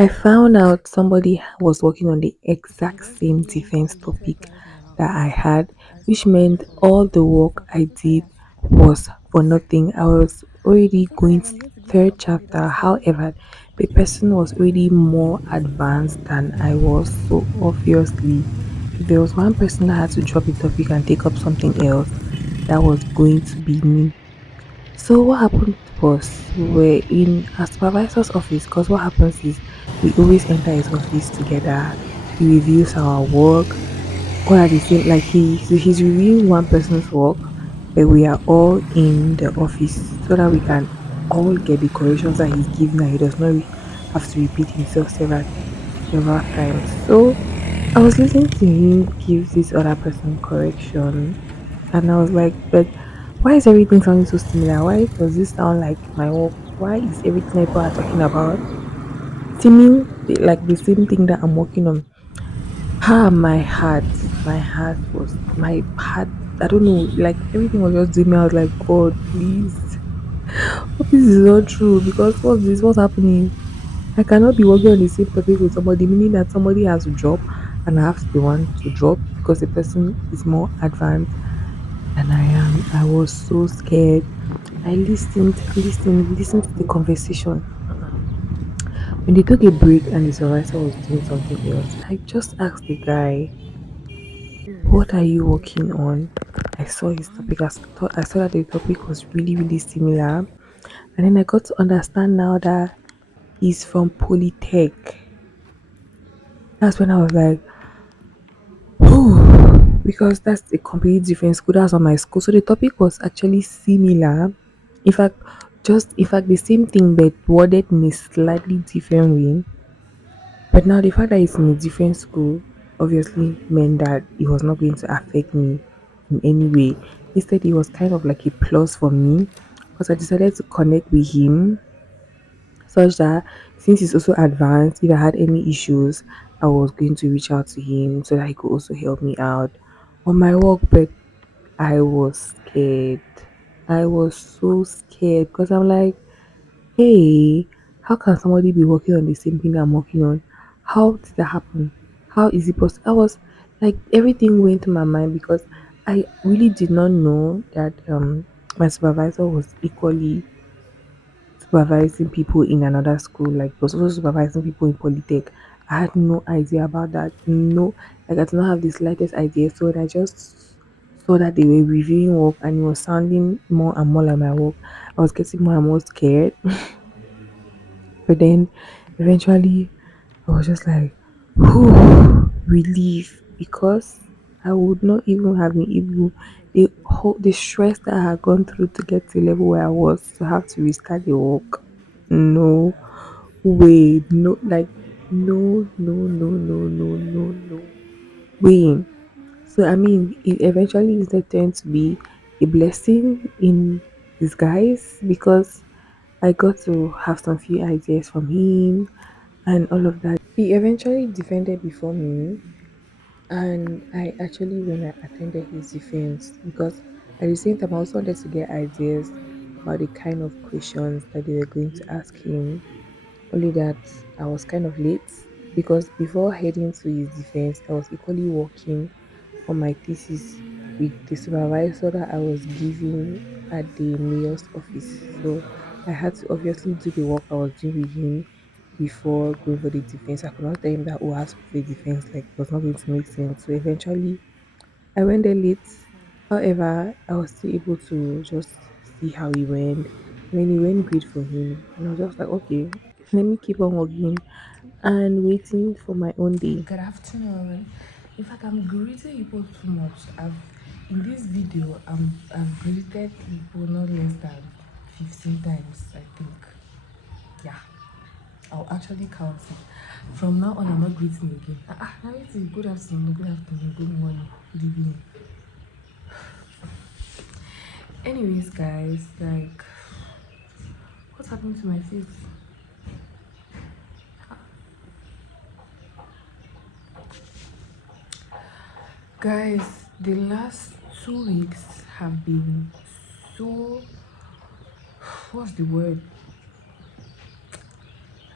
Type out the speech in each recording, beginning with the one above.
I found out somebody was working on the I'm exact just same saying defense in different topic class now. that I had, As which somebody meant for all the work for I person did tired. was for nothing. I was I'm already so going tired. to I'm the going to give my third opinion chapter. without saying. However, the person was already more advanced than I was. So obviously, if there was one person that had to drop the topic and take up something else, that was going to be me. So what happened was we were in our supervisor's office because what happens is we always enter his office together. He reviews our work, all at the same like he's reviewing one person's work, but we are all in the office so that we can all get the corrections that he's giving and he does not have to repeat himself several times. So I was listening to him give this other person correction and I was like, but why is everything sounding so similar? Why does this sound like my work? Why is everything people are talking about seeming like the same thing that I'm working on? My heart was my heart. I don't know, like everything was just doing me. I was like, God, please, hope this is not true because what's this? What's happening? I cannot be working on the same topic with somebody, meaning that somebody has to drop and I have to be one to drop because the person is more advanced than I am. I was so scared. I listened to the conversation. When they took a break and the supervisor was doing something else, I just asked the guy, "What are you working on?" I saw his topic. I saw that the topic was really, really similar. And then I got to understand now that he's from Polytech. That's when I was like, oh, because that's a completely different school. That's not my school. So the topic was actually similar. In fact, the same thing but worded in a slightly different way. But now the fact that it's in a different school obviously meant that it was not going to affect me in any way. Instead, it was kind of like a plus for me because I decided to connect with him such that since he's also advanced, if I had any issues, I was going to reach out to him so that he could also help me out on my work. But I was scared. I was so scared because I'm like, hey, how can somebody be working on the same thing I'm working on? How did that happen? How is it possible? I was like, everything went to my mind because I really did not know that my supervisor was equally supervising people in another school, like was also supervising people in Polytech. I had no idea about that. No, like I did not have the slightest idea. So when I just saw that they were reviewing work and it was sounding more and more like my work, I was getting more and more scared. But then eventually I was just like, whew, relief because I would not even have been able the stress that I had gone through to get to the level where I was to have to restart the work. No way. No like no way. So I mean it eventually is turned to be a blessing in disguise because I got to have some few ideas from him and all of that. He eventually defended before me, and I actually when I attended his defense because at the same time I also wanted to get ideas about the kind of questions that they were going to ask him. Only that I was kind of late because before heading to his defense, I was equally working on my thesis with the supervisor that I was giving at the mayor's office. So I had to obviously do the work I was doing with him before going for the defense. I could not tell him that oh I have to go for the defense, like it was not going to make sense. So eventually I went there late. However, I was still able to just see how he went. And then he went great for him. And I was just like, okay, let me keep on working and waiting for my own day. Good afternoon. In fact, I'm greeting people too much. In this video, I've greeted people not less than 15 times, I think. Yeah, I'll actually count it. From now on, I'm not greeting again. Now it's good afternoon, good morning, good evening. Anyways, guys, like, what's happening to my face? Guys, the last 2 weeks have been so, what's the word?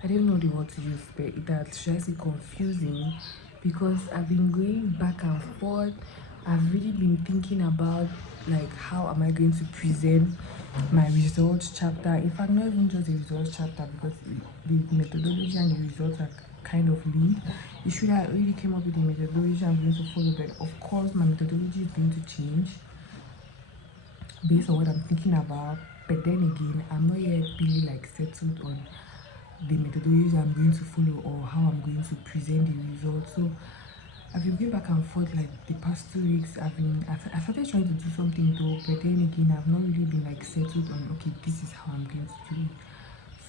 I didn't know the word to use, but it has just confusing because I've been going back and forth. I've really been thinking about like how am I going to present my results chapter. In fact, not even just the results chapter because the methodology and the results are kind of linked. You should have already came up with the methodology I'm going to follow, but of course my methodology is going to change based on what I'm thinking about. But then again, I'm not yet really like settled on the methodology I'm going to follow or how I'm going to present the results. So I've been going back and forth like the past 2 weeks. I started trying to do something though, but then again, I've not really been like settled on okay, this is how I'm going to do it.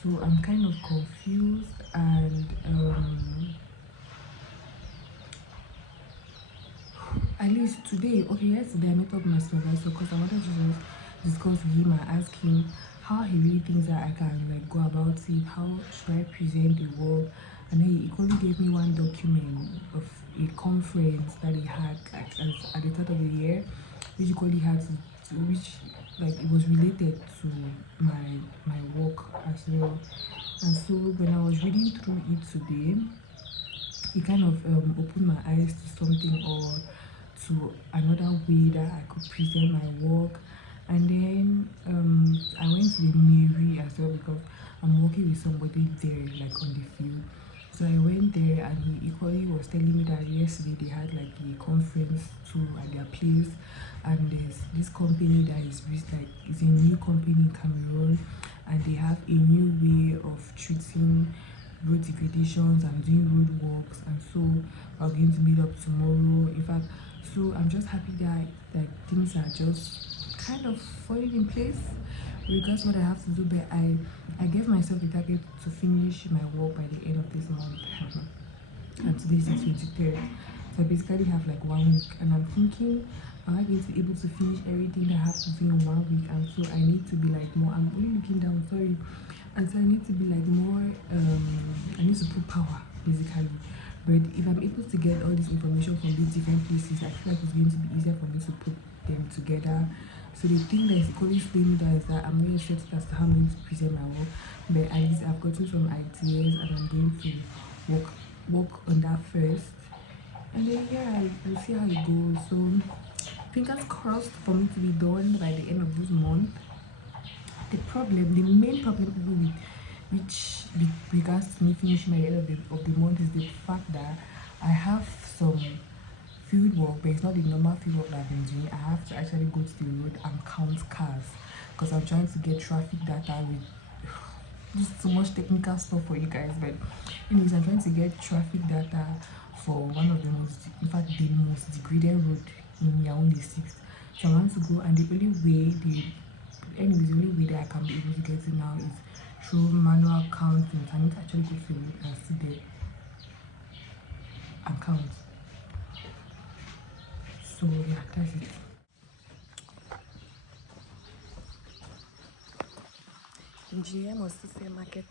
So I'm kind of confused and at least today, okay, yesterday I met up with my supervisor because I wanted to just discuss with him and ask him how he really thinks that I can like go about it, how should I present the work. And then he equally gave me one document of a conference that he had like at the start of the year, which equally had to which like it was related to my work as well. And so when I was reading through it today, it kind of opened my eyes to something or to another way that I could present my work. And then I went to the Navy as well because I'm working with somebody there, like on the field. So I went there and he equally was telling me that yesterday they had like a conference too at their place. And there's this company that is like it's a new company in Cameroon and they have a new way of treating road degradations and doing road works. And so we're going to meet up tomorrow. In fact, so I'm just happy that like things are just kind of falling in place regards what I have to do. But I gave myself the target to finish my work by the end of this month. And today is the 23rd. So I basically have like 1 week and I'm thinking am I going to be able to finish everything that I have to do in 1 week. And so I need to be like more, I'm only looking down, sorry. And so I need to be like more I need to put power basically. But if I'm able to get all this information from these different places, I feel like it's going to be easier for me to put them together. So the thing that is equally slowing me down is that I'm going to set it as to how I'm going to present my work. But at least I've gotten some ideas and I'm going to work work on that first. And then yeah, we'll see how it goes. So fingers crossed for me to be done by the end of this month. The main problem with which with regards to me finishing by the end of the month is the fact that I have some field work, but it's not the normal field work that I've been doing. I have to actually go to the road and count cars because I'm trying to get traffic data with just so much technical stuff for you guys. But anyways, I'm trying to get traffic data for one of the most, in fact, the most degraded road in Yaoundé 6. So I want to go, and the only way anyways, the only way that I can be able to get it now is through manual counting. So I need to actually go to the road and see the and count. So yeah, that's it. Engineer must say market.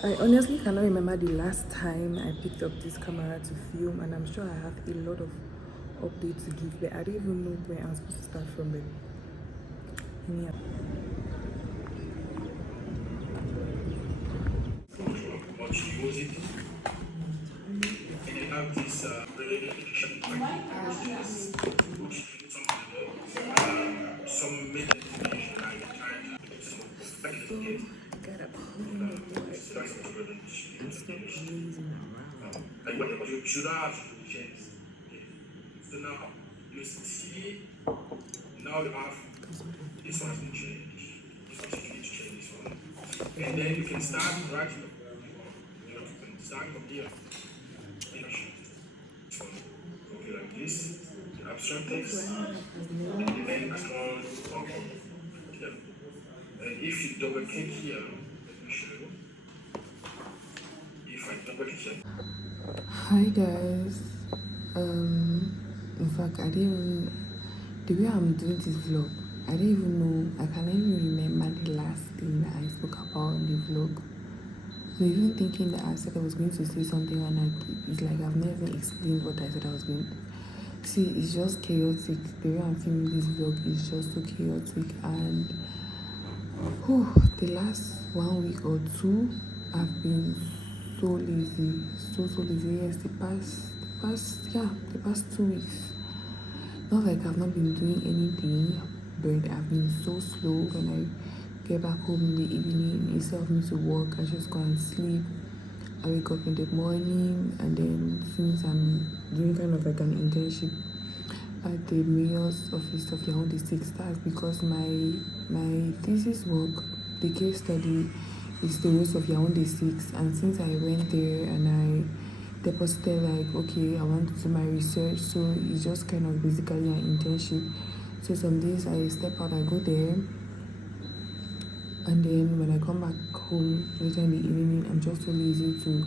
I honestly cannot remember the last time I picked up this camera to film, and I'm sure I have a lot of updates to give, but I don't even know where I'm supposed to start from. But anyhow, so gotta clean the white and stop lazing around. Hi guys. In fact, I didn't. The way I'm doing this vlog, I didn't even know. I can't even remember the last thing that I spoke about in the vlog. So even thinking that I said I was going to say something, and it's like I've never explained what I said I was going to. See, it's just chaotic. The way I'm filming this vlog is just so chaotic, and whew, the last 1 week or two, I've been so lazy, so lazy. Yes, the past 2 weeks. Not like I've not been doing anything, but I've been so slow. When I get back home in the evening, instead of me to work, I just go and sleep. I wake up in the morning, and then since I'm doing kind of like an internship at the mayor's office of Yaoundé 6 stars, because my thesis work, the case study, is the roads of Yaoundé 6, and since I went there and I deposited like, okay, I want to do my research, so it's just kind of basically an internship. So some days I step out, I go there, and then when I come back home later in the evening, I'm just so lazy to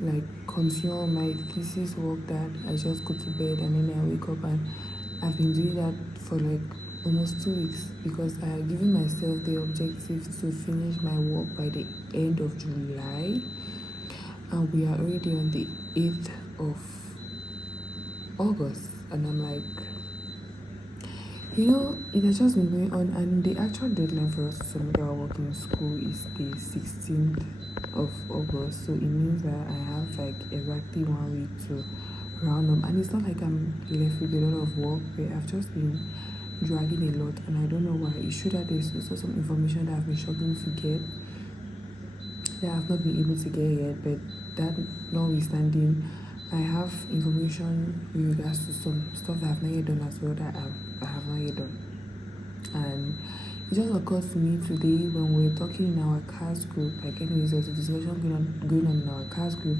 like continue my thesis work that I just go to bed, and then I wake up, and I've been doing that for like almost 2 weeks, because I have given myself the objective to finish my work by the end of July, and we are already on the 8th of August, and I'm like, it has just been going on, and the actual deadline for us to submit our work in school is the 16th of August. So it means that I have like exactly 1 week to round up, and it's not like I'm left with a lot of work, but I've just been dragging a lot, and I don't know why. It should have there's also some information that I've been struggling to get that I've not been able to get yet, but that notwithstanding, I have information with regards to some stuff that I've not yet done as well that I have not yet done. And it just occurred to me today when we were talking in our class group, like anyways, there was a discussion going on in our class group,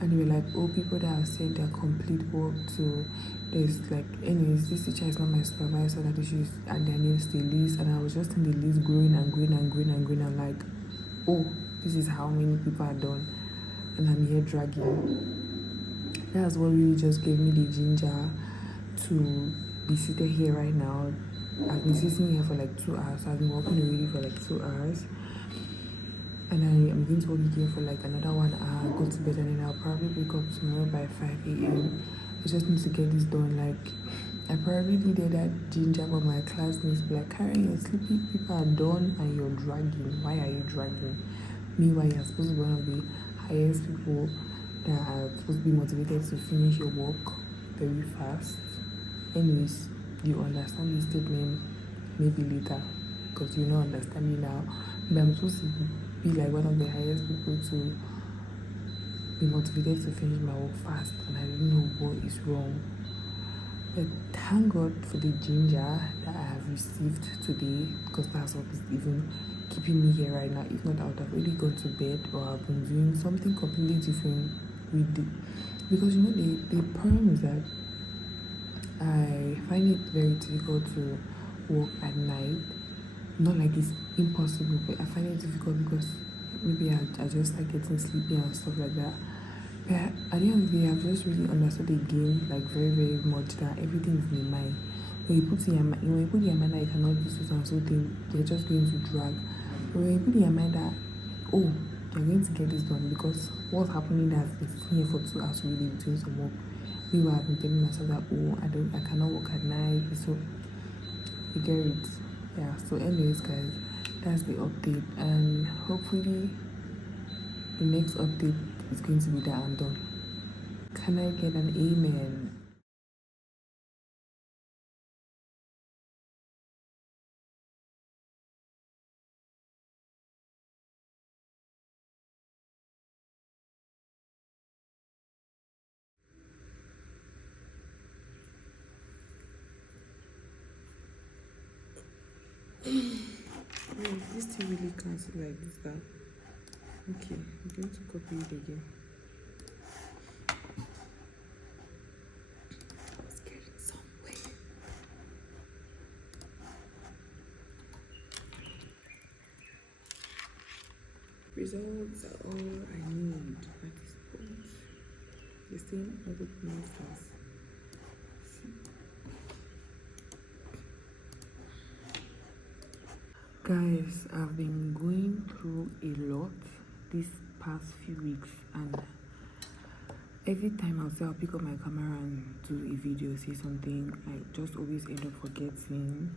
and they were like, oh, people that have sent their complete work to, there's like, anyways, this teacher is not my supervisor, that they should add their names to the list, and I was just in the list growing and growing and growing and growing. I'm like, oh, this is how many people are done, and I'm here dragging. That's what really just gave me the ginger to be seated here right now. I've been sitting here for like 2 hours. I've been working already for like 2 hours, and I am going to work again for like another 1 hour, go to bed, and then I'll probably wake up tomorrow by 5 a.m. I just need to get this done. Like, I probably needed that ginger, but my classmates be like, Karen, you're sleepy, people are done and you're dragging. Why are you dragging? Meanwhile, you're supposed to be one of the highest people that are supposed to be motivated to finish your work very fast. Anyways, you understand this statement maybe later, because you don't understand me now. But I'm supposed to be like one of the highest people to be motivated to finish my work fast, and I don't know what is wrong. But thank God for the ginger that I have received today, because that's what is even keeping me here right now. If not, I would have already gone to bed, or I've been doing something completely different with it. Because the problem is that I find it very difficult to work at night. Not like it's impossible, but I find it difficult because maybe I just start getting sleepy and stuff like that. But at the end of the day, I've just really understood the game like very, very much, that everything is in the mind. When you put in your mind that you cannot do so and so thing, they're just going to drag. But when you put in your mind that, oh, You're going to get this done because what's happening that I've been sitting here for 2 hours really doing some work. Meanwhile, I've been telling myself that oh, I cannot work at night. So you get it. Yeah. So, anyways, guys, that's the update, and hopefully, the next update is going to be that I'm done. Can I get an amen? No, this thing really cancel like this, guy. Okay, I'm going to copy it again. Let's get it somewhere. Results are all I need at this point. The same other nonsense. Guys, I've been going through a lot these past few weeks, and every time I'll say I'll pick up my camera and do a video, say something, I just always end up forgetting.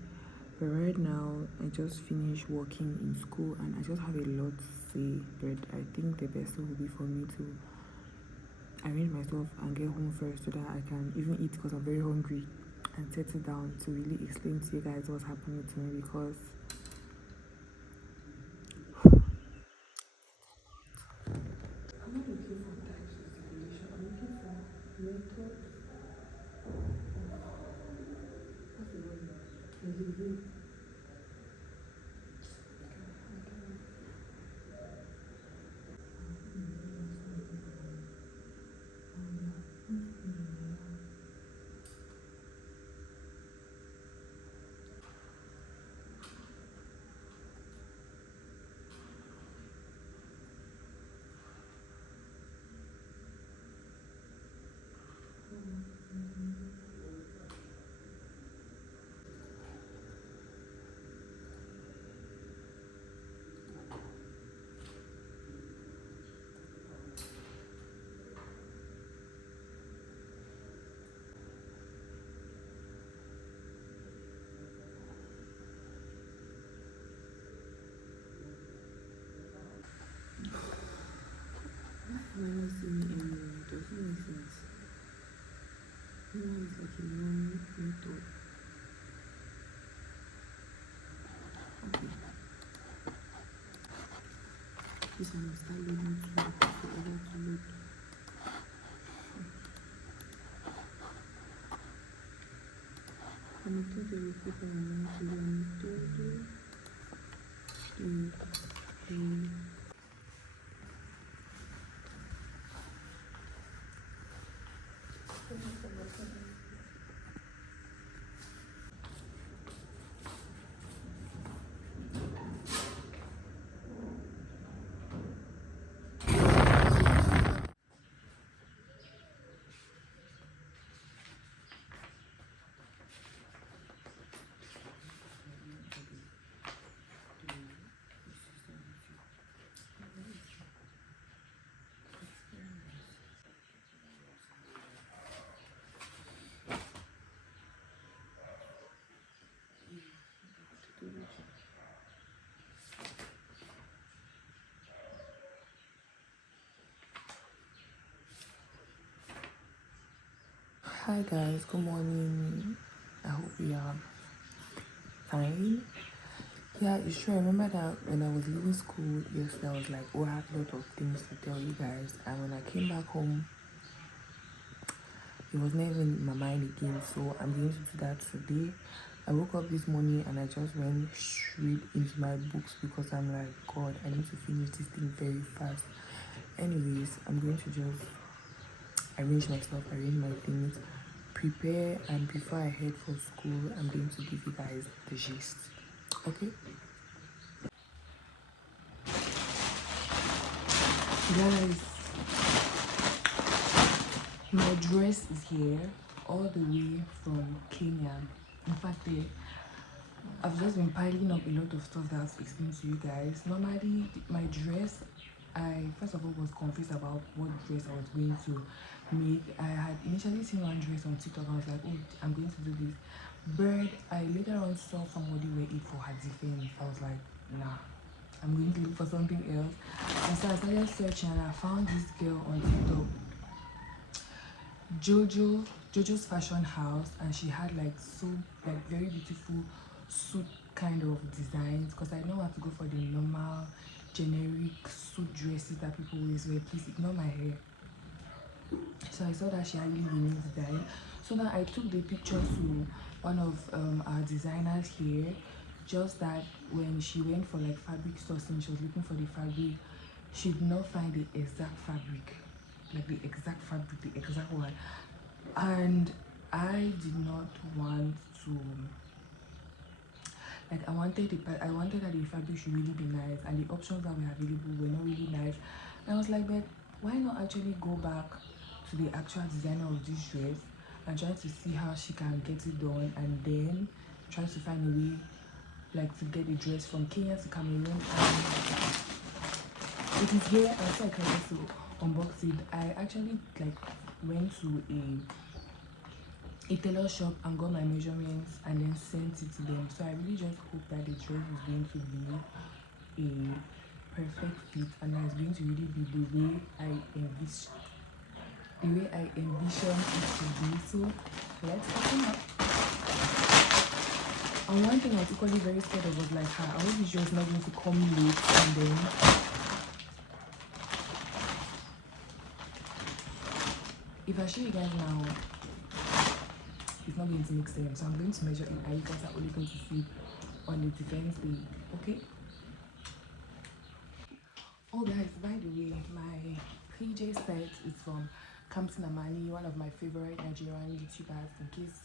But right now, I just finished working in school and I just have a lot to say. But I think the best thing would be for me to arrange myself and get home first so that I can even eat because I'm very hungry and settle down to really explain to you guys what's happening to me because I'm not looking for types of stimulation. I'm looking for methods. What's the word? Like a way. Why not see me anywhere? It doesn't make sense. Meanwhile, it's like a long method. Okay, this one will start loading too. Forever to load. And I thought they would put on to do the Hi guys, good morning. I hope you are fine. Yeah, it's true. I remember that when I was leaving school yesterday, I was like, oh, I have a lot of things to tell you guys. And when I came back home, it was never in my mind again. So I'm going to do that today. I woke up this morning and I just went straight into my books because I'm like, God, I need to finish this thing very fast. Anyways, I'm going to just arrange myself, arrange my things, prepare, and before I head for school, I'm going to give you guys the gist. Okay? Guys, my dress is here all the way from Kenya. In fact, I've just been piling up a lot of stuff that I've explained to you guys. Normally, my dress I first of all was confused about what dress I was going to make. I had initially seen one dress on TikTok. I was like, oh, I'm going to do this. But I later on saw somebody wear it for her defense. I was like, nah, I'm going to look for something else. And so I started searching and I found this girl on TikTok, Jojo's Fashion House, and she had like so like very beautiful suit kind of designs, because I know how to go for the normal generic suit dresses that people always wear. Please ignore my hair. So I saw that she had really unique design. So then I took the picture to one of our designers here. Just that when she went for like fabric sourcing, she was looking for the fabric. She did not find the exact fabric, like the exact fabric, the exact one. And I did not want to, like, I wanted that the fabric should really be nice, and the options that were available were not really nice. And I was like, but why not actually go back to the actual designer of this dress and try to see how she can get it done, and then try to find a way like to get the dress from Kenya to Cameroon. And it is here. I'm so excited to unbox it. I actually like went to a tailor shop and got my measurements and then sent it to them. So I really just hope that the dress is going to be a perfect fit, and that it's going to really be the way I envision it to be. So let's open up. And one thing I was equally very scared of was like, I hope this dress not going to come late, and then if I show you guys now, it's not going to make sense. So I'm going to measure it, and you guys are only going to see on the defense day. Okay. Oh guys, by the way, my PJ set is from Kamsin Amani, one of my favorite Nigerian YouTubers, in case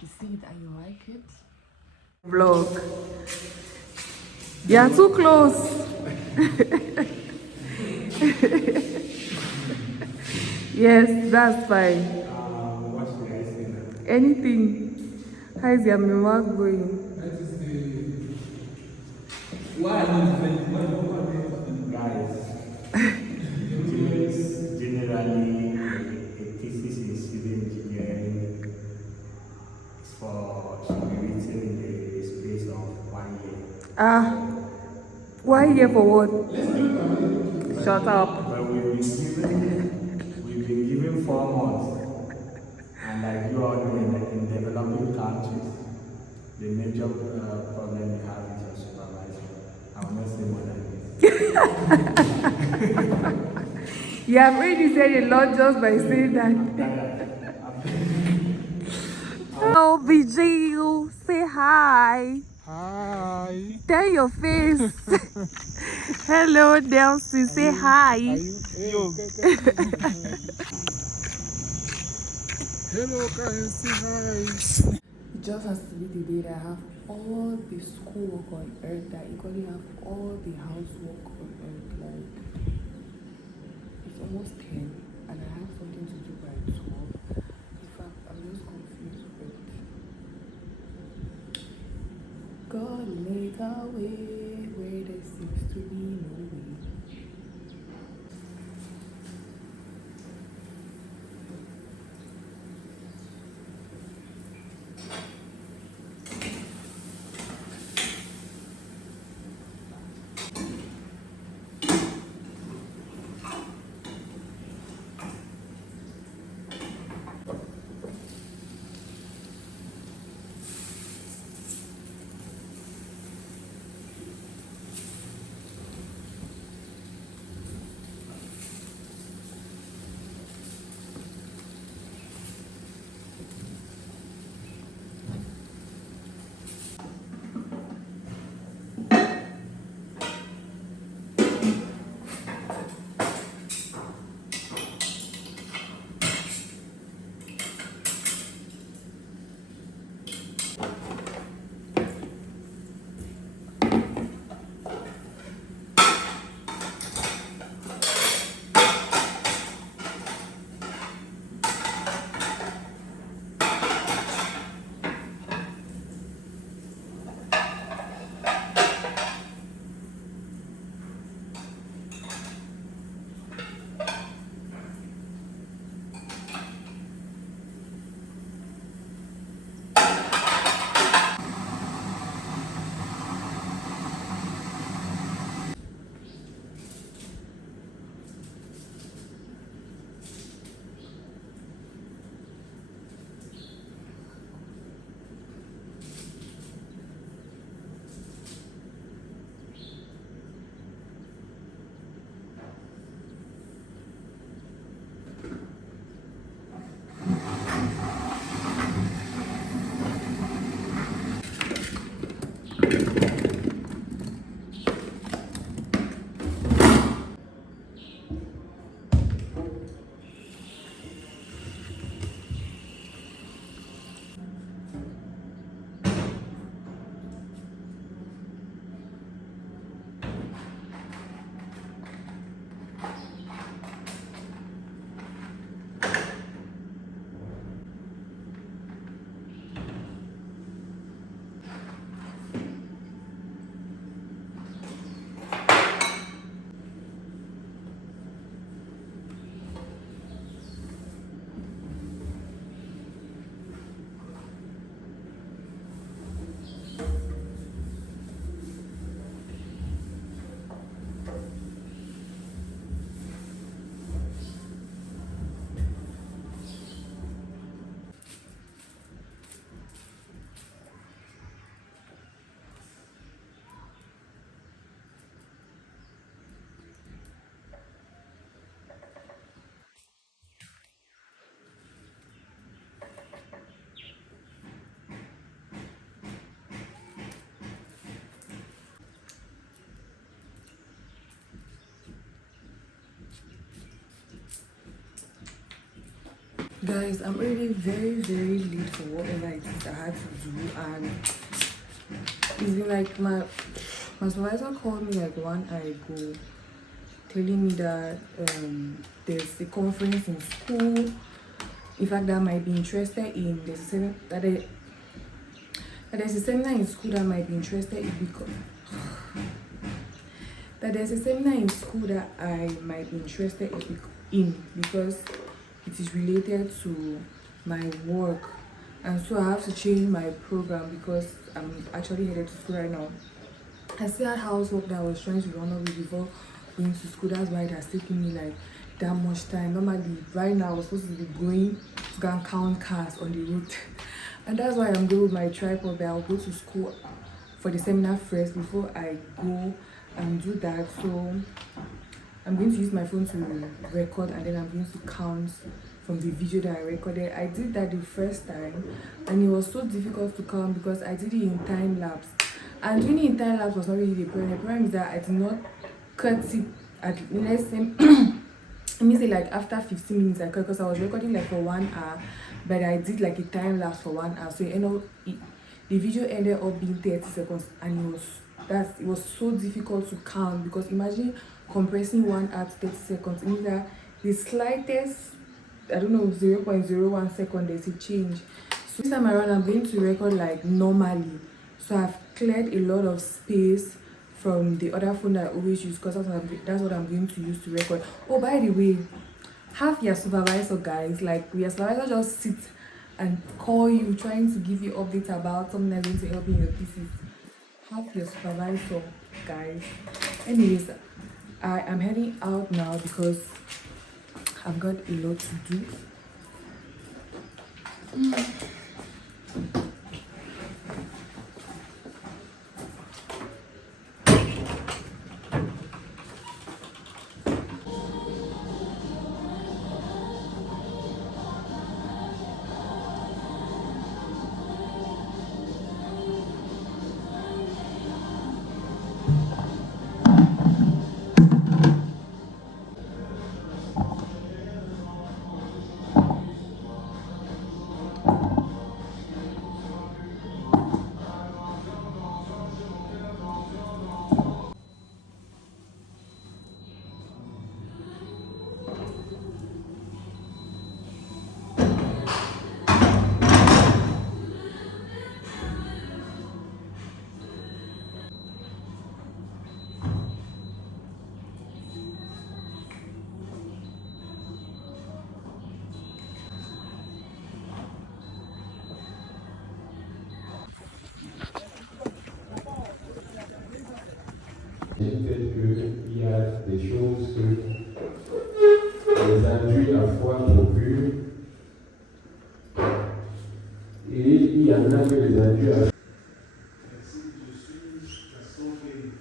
you see it and you like it. Vlog. You're too close. Yes, that's fine. What should I say now? Anything. How is your mouth going? That is the. Why are you defending? What are you defending? Guys, Generally, a thesis in civil engineering is for should be written in the space of 1 year. Ah, why here for what? Shut up. But we've been given 4 months, and like you all know, in developing countries, the major problem you have is your supervisor. I will not say more than this. You have already said a lot just by saying that. Hello, Vigil. Say hi. Hi. Tell your face. Hello, Delcy. Say hi. Yo. Hello, can say hi. It just has to be the day that I have all the schoolwork on earth, that equally have all the housework on earth. Like, it's almost 10 and I have something to do by 12. In fact, I'm just confused with God make a way where there seems to be no way. Guys, I'm already very, very late for whatever it is I had to do, and it's been like my supervisor called me like 1 hour ago, telling me that there's a conference in school. In fact, that I might be interested in. There's a seminar in school that I might be interested in because that there's a seminar in school that I might be interested in because it is related to my work, and so I have to change my program because I'm actually headed to school right now. I still had housework that I was trying to run over before going to school. That's why it has taken me like that much time. Normally, right now I was supposed to be going to go and count cars on the route, and that's why I'm going with my tripod. But I'll go to school for the seminar first before I go and do that. So I'm going to use my phone to record, and then I'm going to count from the video that I recorded. I did that the first time, and it was so difficult to count because I did it in time lapse. And doing it in time lapse was not really the problem. The problem is that I did not cut it at, let's say, let me say like after 15 minutes I cut, because I was recording like for 1 hour, but I did like a time lapse for 1 hour. So the video ended up being 30 seconds, and it was so difficult to count because imagine compressing 1 hour to 30 seconds. It means that the slightest, I don't know, 0.01 second, there's a change. So this time around I'm going to record like normally. So I've cleared a lot of space from the other phone that I always use, because that's what I'm going to use to record. Oh, by the way, have your supervisor, guys. Like, your supervisor just sit and call you, trying to give you updates about something that's going to help you in your thesis. Have your supervisor, guys. Anyways, I am heading out now because I've got a lot to do. Peut-être qu'il y a des choses que les induits à foi procurent et il y en a que les induits à Merci, je suis Gaston Gué,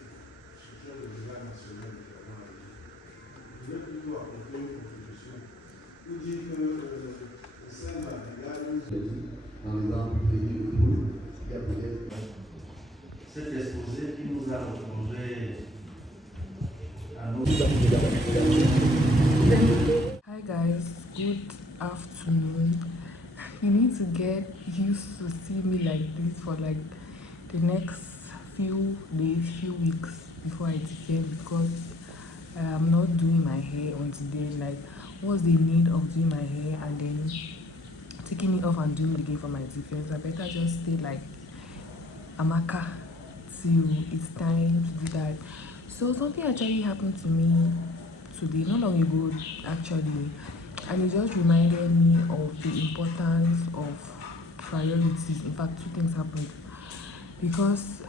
chercheur de débat national du travail. Je vais plutôt apporter une contribution pour dire que au sein de la brigade, dans les entreprises, il y a peut-être cet exposé qui nous a replongé à nos. Hi guys, good afternoon. You need to get used to see me like this for like the next few days, few weeks before I defend, because I'm not doing my hair on today. Like, what's the need of doing my hair and then taking it off and doing it again for my defense? I better just stay like Amaka till it's time to do that. So something actually happened to me today, not long ago actually, and it just reminded me of the importance of priorities. In fact, two things happened because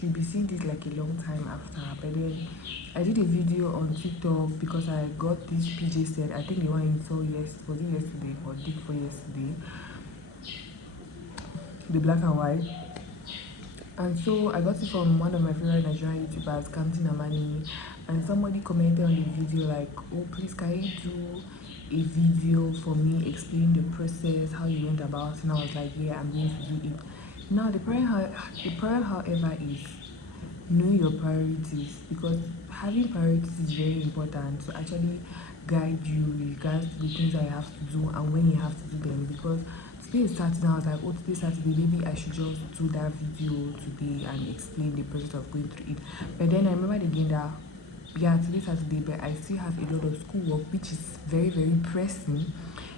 you'll be seeing this like a long time after, but then I did a video on TikTok because I got this PJ set. I think the one you saw, was it yesterday or day before yesterday, the black and white. And so I got it from one of my favorite Nigerian YouTubers, Kamti Namani, and somebody commented on the video like, oh please, can you do a video for me explaining the process, how you went about it? And I was like, yeah, I'm going to do it. Now the problem however is know your priorities, because having priorities is very important to actually guide you regards to the things that you have to do and when you have to do them. Because today is Saturday, I was like, oh, today Saturday, maybe I should just do that video today and explain the process of going through it. But then I remembered again that yeah, today Saturday, but I still have a lot of schoolwork which is very, very pressing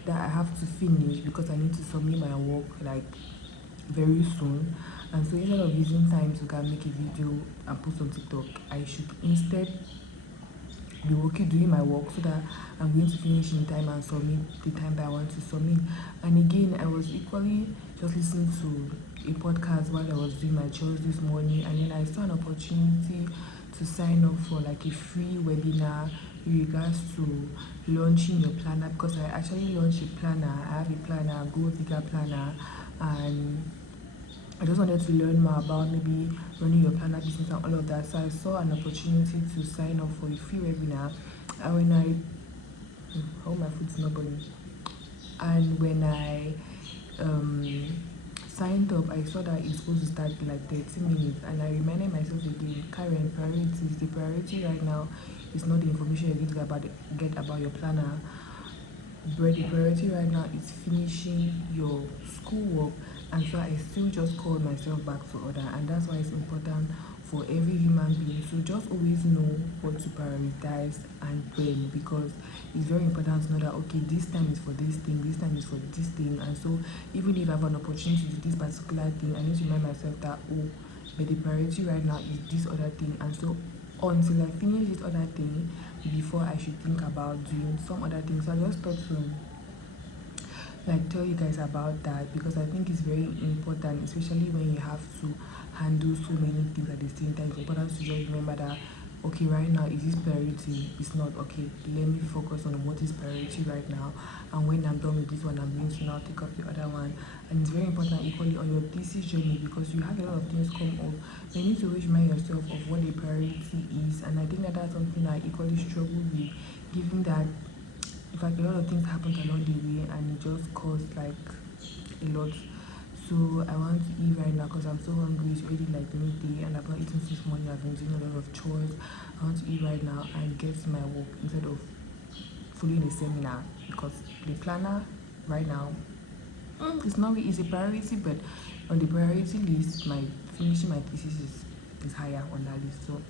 that I have to finish because I need to submit my work like very soon. And so instead of using time to go and make a video and post on TikTok, I should instead be working doing my work so that I'm going to finish in time and submit the time that I want to submit. And again, I was equally just listening to a podcast while I was doing my chores this morning, and then I saw an opportunity to sign up for like a free webinar in regards to launching your planner, because I actually launched a planner. I have a planner, Goal Digger planner, and I just wanted to learn more about maybe running your planner business and all of that. So I saw an opportunity to sign up for a free webinar. And when I hope my food's not burning. And when I um, signed up, I saw that it's supposed to start in like 30 minutes. And I reminded myself again, Karen, priorities. The priority right now is not the information you're going to get about your planner, but the priority right now is finishing your schoolwork. And so I still just called myself back to order, and that's why it's important for every human being to just always know what to prioritize and when, because it's very important to know that okay, this time is for this thing, this time is for this thing. And so even if I have an opportunity to do this particular thing, I need to remind myself that oh, but the priority right now is this other thing. And so until I finish this other thing before I should think about doing some other things. So I just thought to like tell you guys about that, because I think it's very important, especially when you have to handle so many things at the same time. It's important to just remember that okay, right now is this priority? It's not okay. Let me focus on what is priority right now, and when I'm done with this one, I'm going to now take up the other one. And it's very important equally on your thesis journey, because you have a lot of things come up. You need to always remind yourself of what the priority is, and I think that that's something I equally struggle with, given that in fact, a lot of things happened along the way and it just caused like a lot. So I want to eat right now because I'm so hungry. It's already like midday and I've not eaten since morning. I've been doing a lot of chores. I want to eat right now and get to my work instead of following a seminar, because the planner right now, it's not really, it's a priority, but on the priority list, my finishing my thesis is higher on that list. So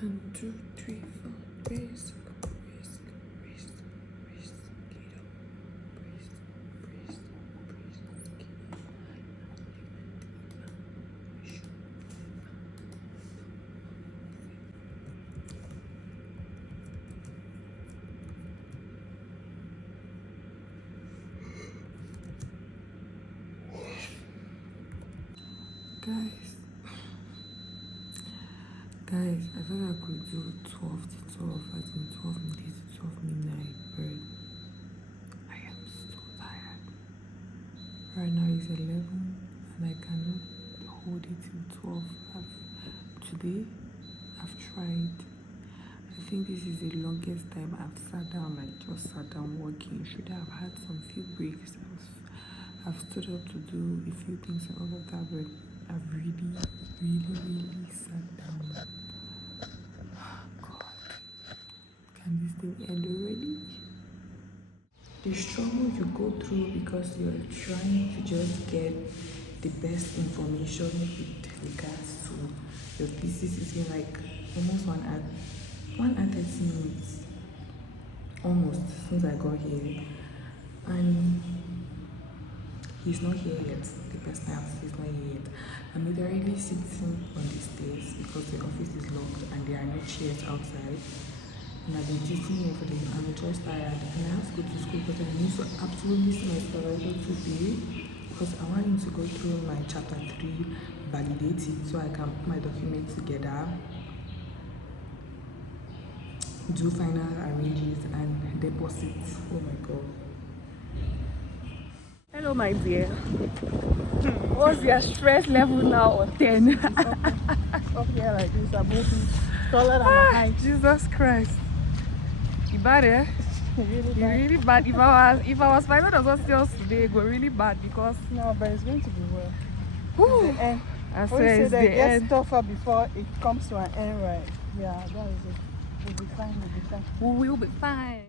one, two, three, four. Risk, risk, risk, risk, get up. Risk, risk, risk, get up. Guys, I thought I could do 12 to 12, I think 12 midday to 12 midnight, but I am so tired. Right now it's 11 and I cannot hold it till 12. Today, I've tried. I think this is the longest time I've sat down, like just sat down working. Should have had some few breaks. I've stood up to do a few things and all of that, but I've really, really, really sat down. God, can this thing end already? The struggle you go through because you're trying to just get the best information with regards to your thesis is been like almost 1 hour 30 minutes almost since I got here, and he's not here yet. The person else is not here yet. I'm literally sitting on the stairs because the office is locked and there are no chairs outside. And I've been sitting here for the I'm just tired and I have to go to school because I need to absolutely see my supervisor today, because I want him to go through my chapter 3, validate it so I can put my document together. do final arranges and deposits. Oh my god. Hello, my dear. What's your stress level now on 10? Up here like this, I'm moving taller than my height. Jesus Christ. You bad, eh? Really You bad. really bad. If I was finding out what else today, it go really bad because No, but it's going to be well. whew, It's the end. I What you say say it's that the it gets end. tougher before it comes to an end, right? Yeah, that is it. We'll be fine, we'll be fine. We will be fine.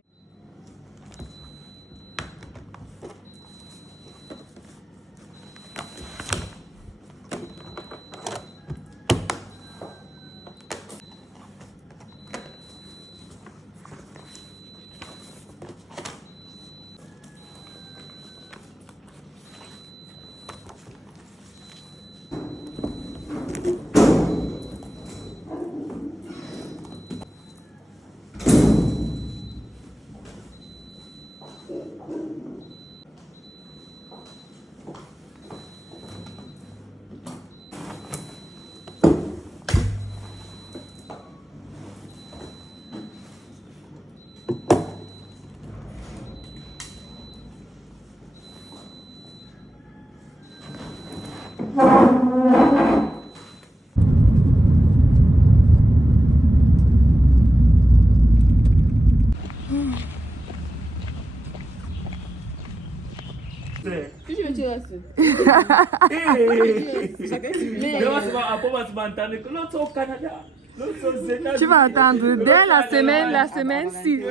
Tu vas attendre dès la semaine 6.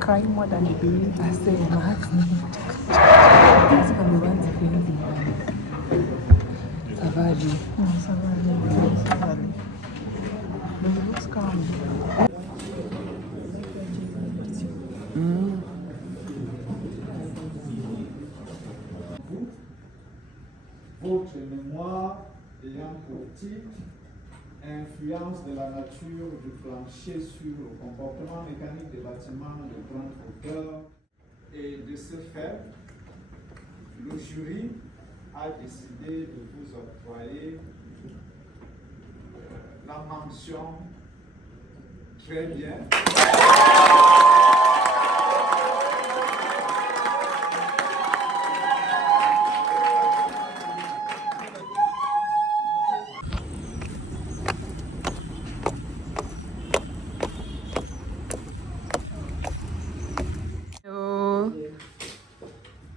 Crying more than the baby. I say, Max. It's from the one different. Savage. Ça va aller, ça va aller. Mais it looks calm. Votre mémoire ayant pour titre Influence de la nature du plancher sur le comportement mécanique des bâtiments de grande hauteur. Et de ce fait, le jury a décidé de vous octroyer la mention très bien.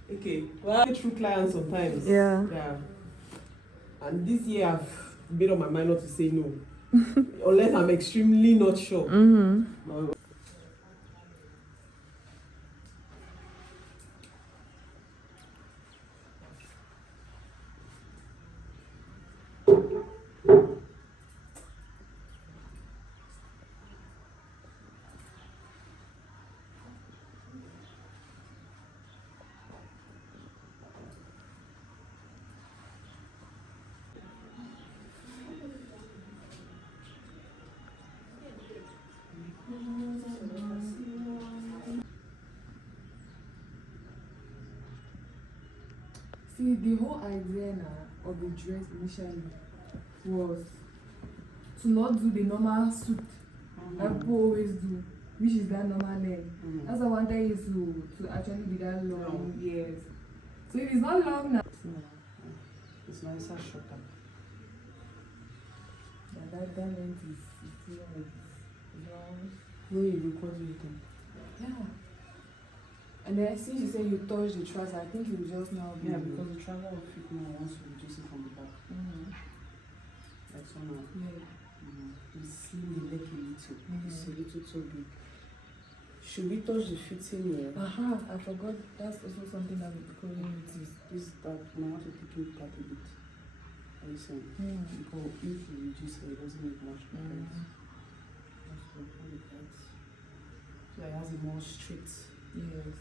Okay, well, through clients sometimes. Yeah. Yeah. And this year I've made up my mind not to say no, unless I'm extremely not sure. See, the whole idea now of the dress initially was to not do the normal suit that people always do, which is that normal leg. That's why I wanted it to actually be that long. Yes. So if it's not long now. It's nicer shorter. Yeah, that length is still like it's long. No, you record anything. Yeah. And then since you say you touch the trouser, I think it will just now be. Yeah, because the trouser will fit more once you reduce it from the back. Like so now. Yeah. You slim the leg a little. It's a little too big. Should we touch the fitting here? I forgot. That's also something that we could notice. This that we have to take it back a bit. Are you saying? Because if you reduce it, it doesn't make much difference. So it has a more straight. Yes.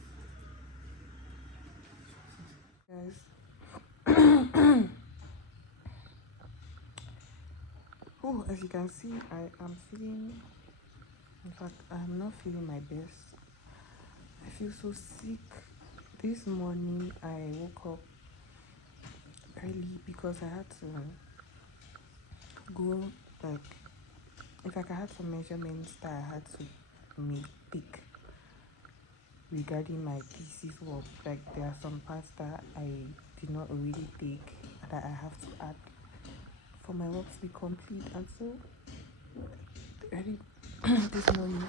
Guys, oh, as you can see, I am feeling, in fact, I am not feeling my best. I feel so sick. This morning, I woke up early because I had to go, like, in fact, I had some measurements that I had to take regarding my thesis work. Like, there are some parts that I did not already take that I have to add for my work to be complete. And so, early this morning,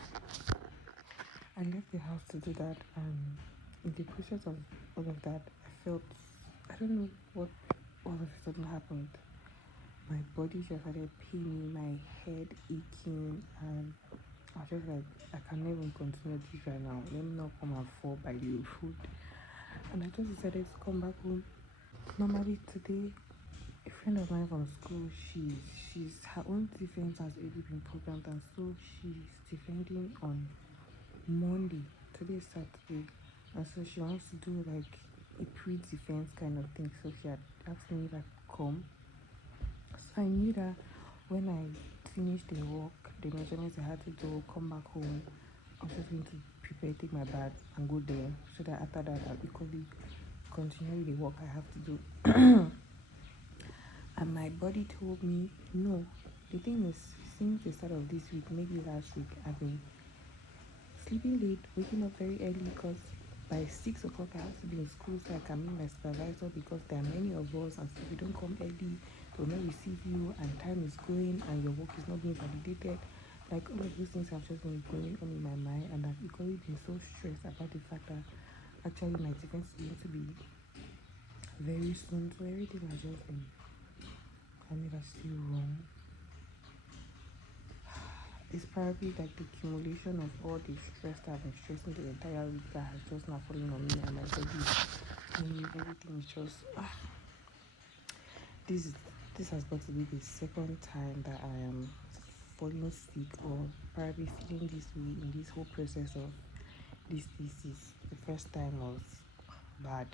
I left the house to do that, and in the process of all of that, I felt, I don't know what all of a sudden happened. My body just started paining, my head aching, and I was just like, I can't even continue this right now. Let me not come and fall by the food. And I just decided to come back home. Normally today, a friend of mine from school, she's her own defense has already been programmed, and so she's defending on Monday. Today is Saturday, and so she wants to do like a pre-defense kind of thing. So she had asked me if I could come. So I knew that when I finished the work, the measurements I had to do, come back home, I was just going to prepare, take my bag, and go there. So that after that, I'll equally continue with the work I have to do. And my body told me no. The thing is, since the start of this week, maybe last week, I've been sleeping late, waking up very early because by 6 o'clock I have to be in school so I can meet my supervisor, because there are many of us, and so if you don't come early, they will not receive you, and time is going and your work is not being validated. Like, all of those things have just been going on in my mind, and I've equally been so stressed about the fact that actually my defense is going to be very soon. So everything has just been kind of still wrong. It's probably like the accumulation of all the stress that I've been stressing the entire week that has just now fallen on me, and my body everything is just this is this has got to be the second time that I am falling sick, or probably feeling this way in this whole process of this thesis. The first time was bad.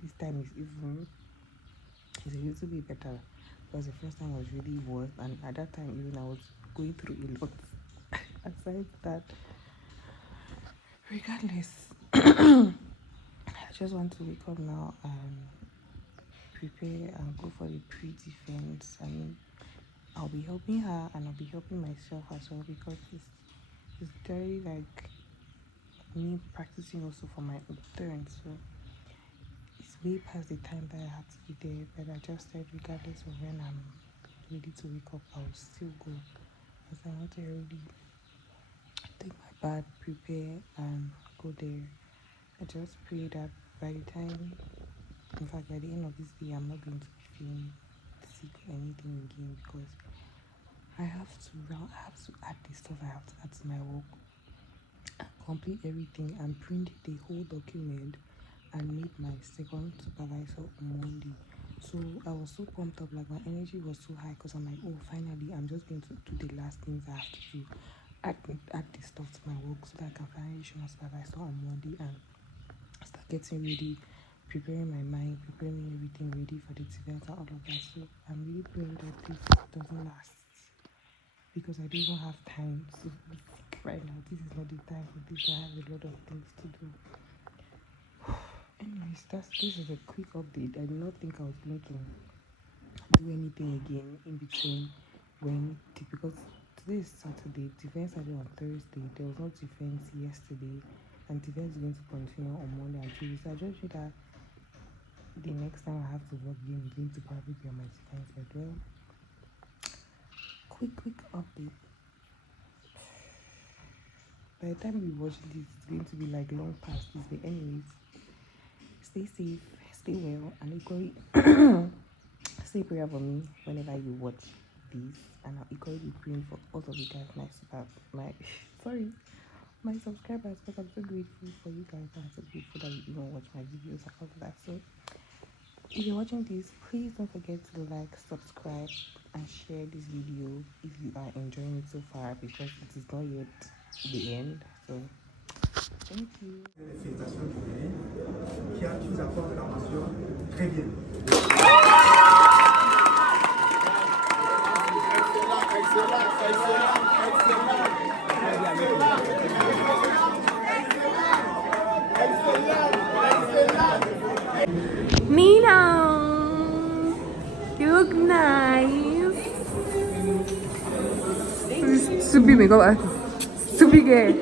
This time is a little bit better, because the first time was really worse, and at that time even I was going through a lot. Aside that, regardless, I just want to wake up now and prepare and go for the pre-defense. I mean, I'll be helping her and I'll be helping myself as well, because it's very like me practicing also for my own turn. So it's way past the time that I have to be there, but I just said regardless of when I'm ready to wake up, I'll still go, because I want to really take my bath, prepare, and go there. I just pray that by the time, in fact, by the end of this day, I'm not going to be feeling sick or anything again, because I have to add the stuff I have to add to my work, complete everything, and print the whole document and meet my second supervisor on Monday. So I was so pumped up, like my energy was so high, because I'm like, oh, finally, I'm just going to do the last things I have to do, add the stuff to my work, so that I can finally show my supervisor on Monday and start getting ready, preparing my mind, preparing everything ready for the event and all of that. So I'm really praying that this doesn't last, because I don't even have time to be sick right now. This is not the time for this. I have a lot of things to do. Anyways, this is a quick update. I did not think I was going to do anything again in between, because today is Saturday, defense started on Thursday, there was no defense yesterday, and defense is going to continue on Monday and Tuesday. So I just feel that the next time I have to work again is going to probably be on my defense. But well, quick update. By the time we watch this, it's going to be like long past this. But anyways, stay safe, stay well, and equally say prayer for me whenever you watch this, and I'll equally be praying for all of you guys, my sorry, my subscribers, because I'm so grateful for you guys. I'm so grateful that you even watch my videos and all of that. So if you're watching this, please don't forget to like, subscribe, and share this video if you are enjoying it so far, because it is not yet the end. So thank you. Félicitations pour lui. qui nous apporte la mention très bien. Nina, you look nice. Stupid makeup artist. Stupid girl.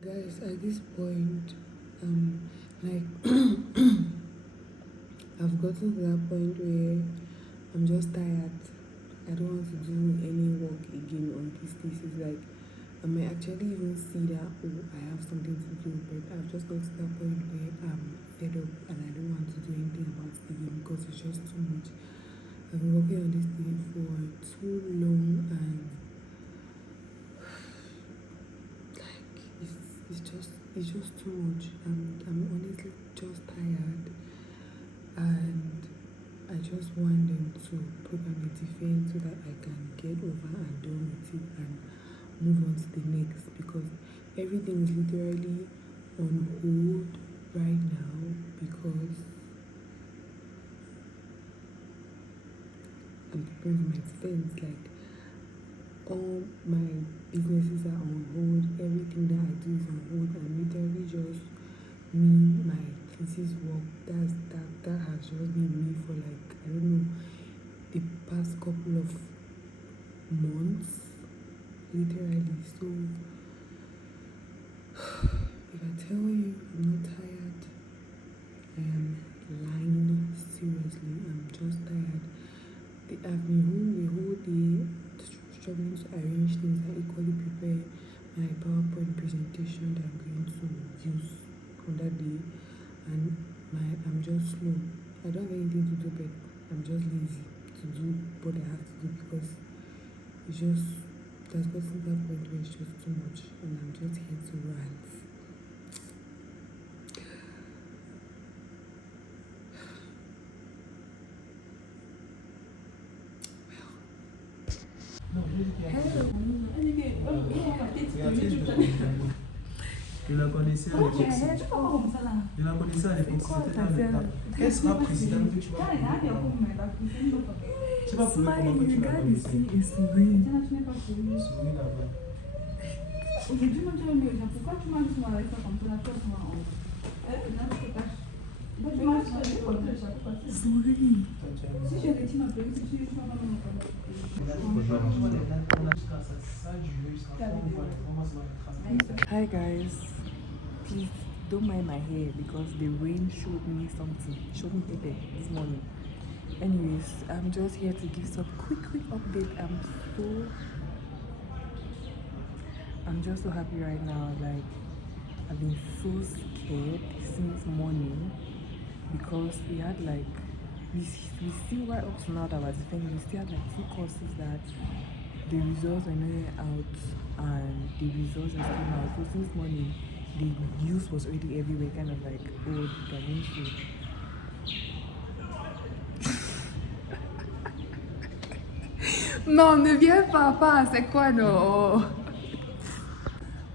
Guys, at this point, like I've gotten to that point where I'm just tired. I don't want to do any work again on this thesis. Like I might actually even see that I have something to do, but I've just got to that point where I'm fed up and I don't want to do anything about it again because it's just too much. I've been working on this thing for too long and it's just too much. I'm honestly just tired and I just want them to program the defense so that I can get over and done with it and move on to the next, because everything is literally on hold right now because I'm preparing for my defense. Like all my businesses are on hold, everything that I do is on hold, and literally just me, my thesis work, that has just been me for like, I don't know, the past couple of months, literally. So if I tell you I'm not tired, I am lying. Seriously, I'm just tired. I've been home the whole day struggling to arrange things and equally prepare my PowerPoint presentation that I'm going to use on that day, and I'm just slow. I don't have anything to do, but I'm just lazy to do what I have to do because it's just that's gotten to that point where it's just too much and I'm just here to rant. Je la connaissais à l'époque. Je la connaissais à l'époque. C'était dans le table. Elle sera présidente que tu vas pouvoir. Tu vas pouvoir comment que tu la connaissais. Souris là-bas. Pourquoi tu m'as dit que tu m'avais fait comme ça? Tu m'as si je retire ma playlist, tu vas Hi guys, please don't mind my hair because the rain showed me pepper this morning. Anyways, I'm just here to give some quick update. I'm just so happy right now. Like I've been so scared since morning because we had like we still right up to now that was defending. We still had like 2 courses that the results are not out and the results are still out. So since morning the news was already everywhere, kind of like, oh, they're going to non, ne viens pas, c'est quoi non?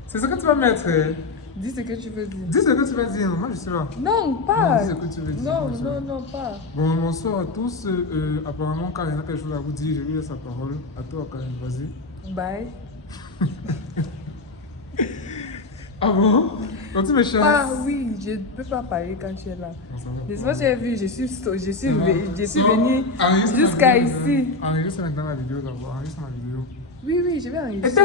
C'est ce que tu vas mettre. Dis ce que tu veux dire. Dis ce que tu vas dire. Moi, je suis là. Non, pas. Non, dis ce que tu veux dire. Non, pas. Bon, bonsoir à tous. Apparemment, quand il y a quelque chose à vous dire, je lui laisse la parole. À toi, Karen, vas-y. Bye. Ah bon? Donc tu me chasses? Ah oui, je ne peux pas parler quand tu es là. Je sais pas si tu as vu, je suis venue jusqu'à ici. Enregistre maintenant la vidéo d'abord. Enregistre ma vidéo. Oui, je vais enregistrer.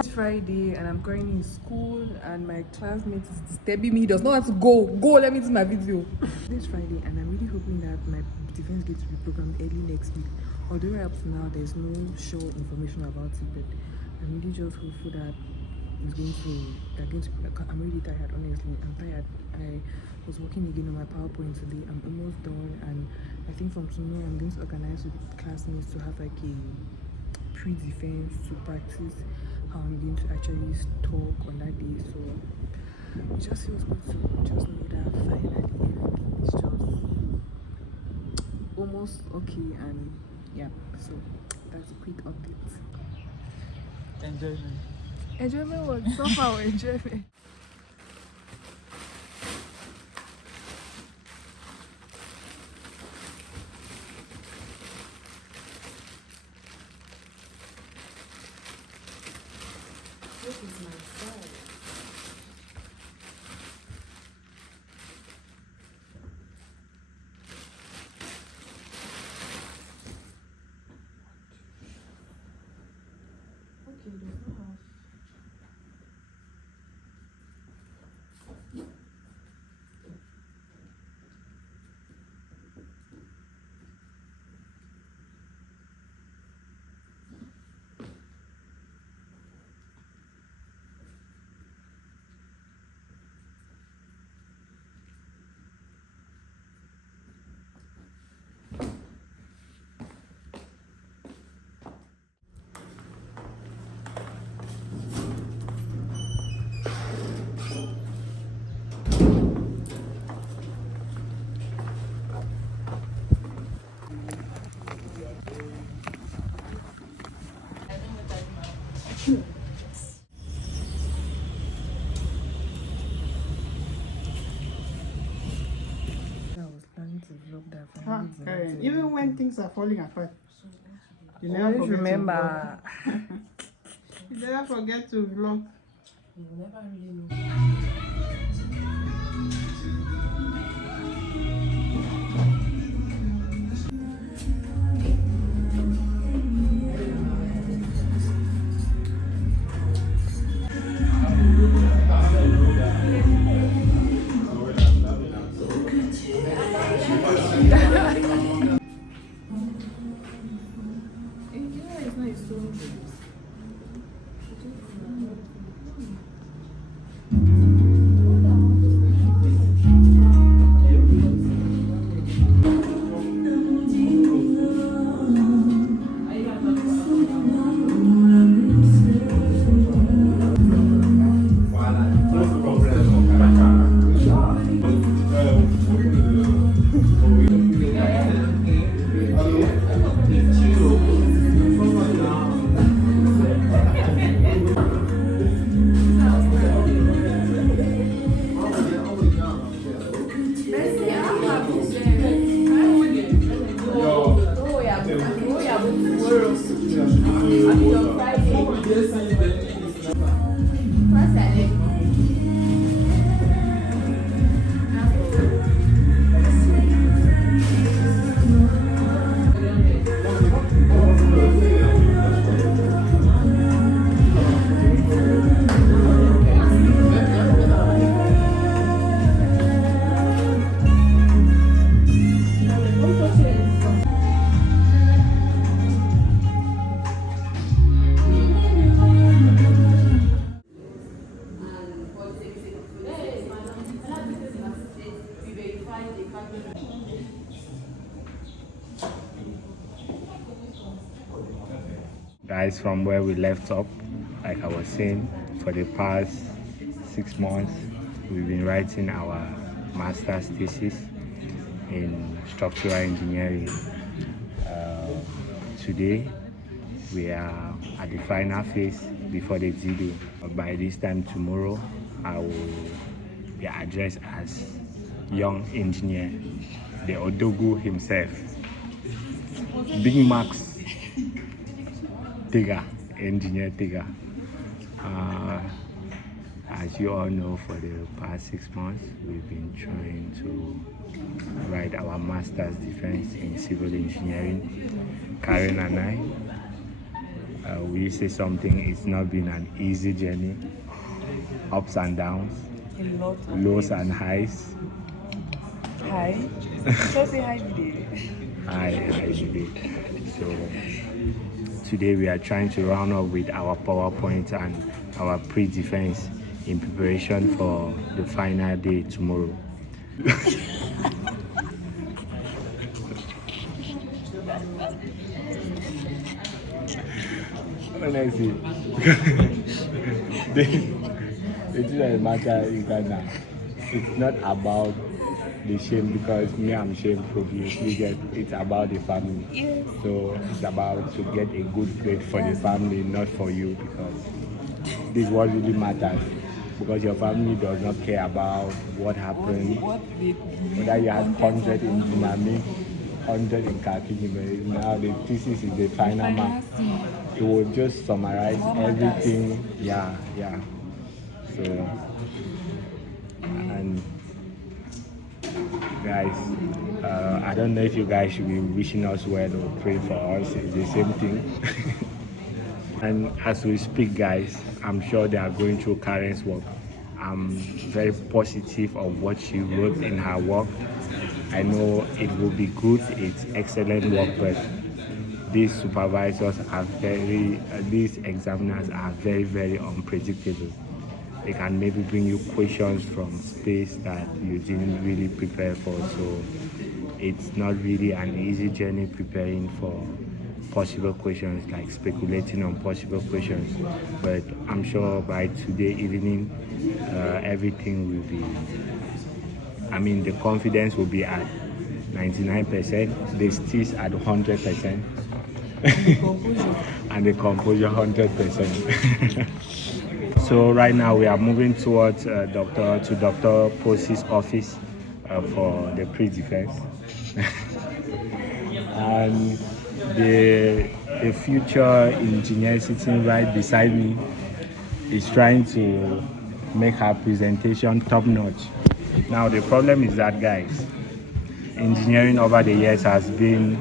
It's Friday and I'm currently in school and my classmate is disturbing me. He does not want to go. Go, let me do my video. It's Friday and I'm really hoping that my defense gets to be programmed early next week. Although right up to now there's no sure information about it, but I'm really just hopeful that I'm really tired, honestly. I'm tired. I was working again on my PowerPoint today. I'm almost done and I think from tomorrow I'm going to organize with classmates to have like a pre-defense to practice how I'm going to actually talk on that day. So it just feels good to just know that finally everything is just almost okay. And yeah, so that's a quick update. Enjoyment. Enjoyment was so far enjoyment. This is my side. Okay, does not have. I was planning to vlog that finally did not do Even when anything. things are falling apart, you never Always forget to remember, vlog. You never forget to vlog. you never really know. It's not his own dreams. Guys, from where we left up, like I was saying, for the past 6 months, we've been writing our master's thesis in structural engineering. Today, we are at the final phase before the due. By this time tomorrow, I will be addressed as young engineer, the Odogu himself, Big Max Tiga, engineer Tiga. As you all know, for the past 6 months, we've been trying to write our master's defense in civil engineering. Karen and I, we say something, it's not been an easy journey, ups and downs, A lot of lows things. and highs. Hi. Just say hi today. I today. So today we are trying to round up with our PowerPoint and our pre-defense in preparation for the final day tomorrow. Honestly, It doesn't matter in Ghana. It's not about the shame because me, I'm shameful. You get it's about the family. Yes. So it's about to get a good grade for the family, not for you, because this is what really matters. Because your family does not care about what happened, whether you had 100 in dynamic, 100 in calculation. Now the thesis is the final mark. It will just summarize everything. Yeah, yeah. So, and guys, I don't know if you guys should be wishing us well or praying for us. It's the same thing. And as we speak, guys, I'm sure they are going through Karen's work. I'm very positive of what she wrote in her work. I know it will be good. It's excellent work, but these supervisors are these examiners are very, very unpredictable. They can maybe bring you questions from space that you didn't really prepare for. So it's not really an easy journey preparing for possible questions, like speculating on possible questions. But I'm sure by today evening, everything will be, the confidence will be at 99%, the stis at 100%, and the composure 100%. So right now we are moving towards Dr. Posey's office for the pre-defense. And the future engineer sitting right beside me is trying to make her presentation top notch. Now the problem is that, guys, engineering over the years has been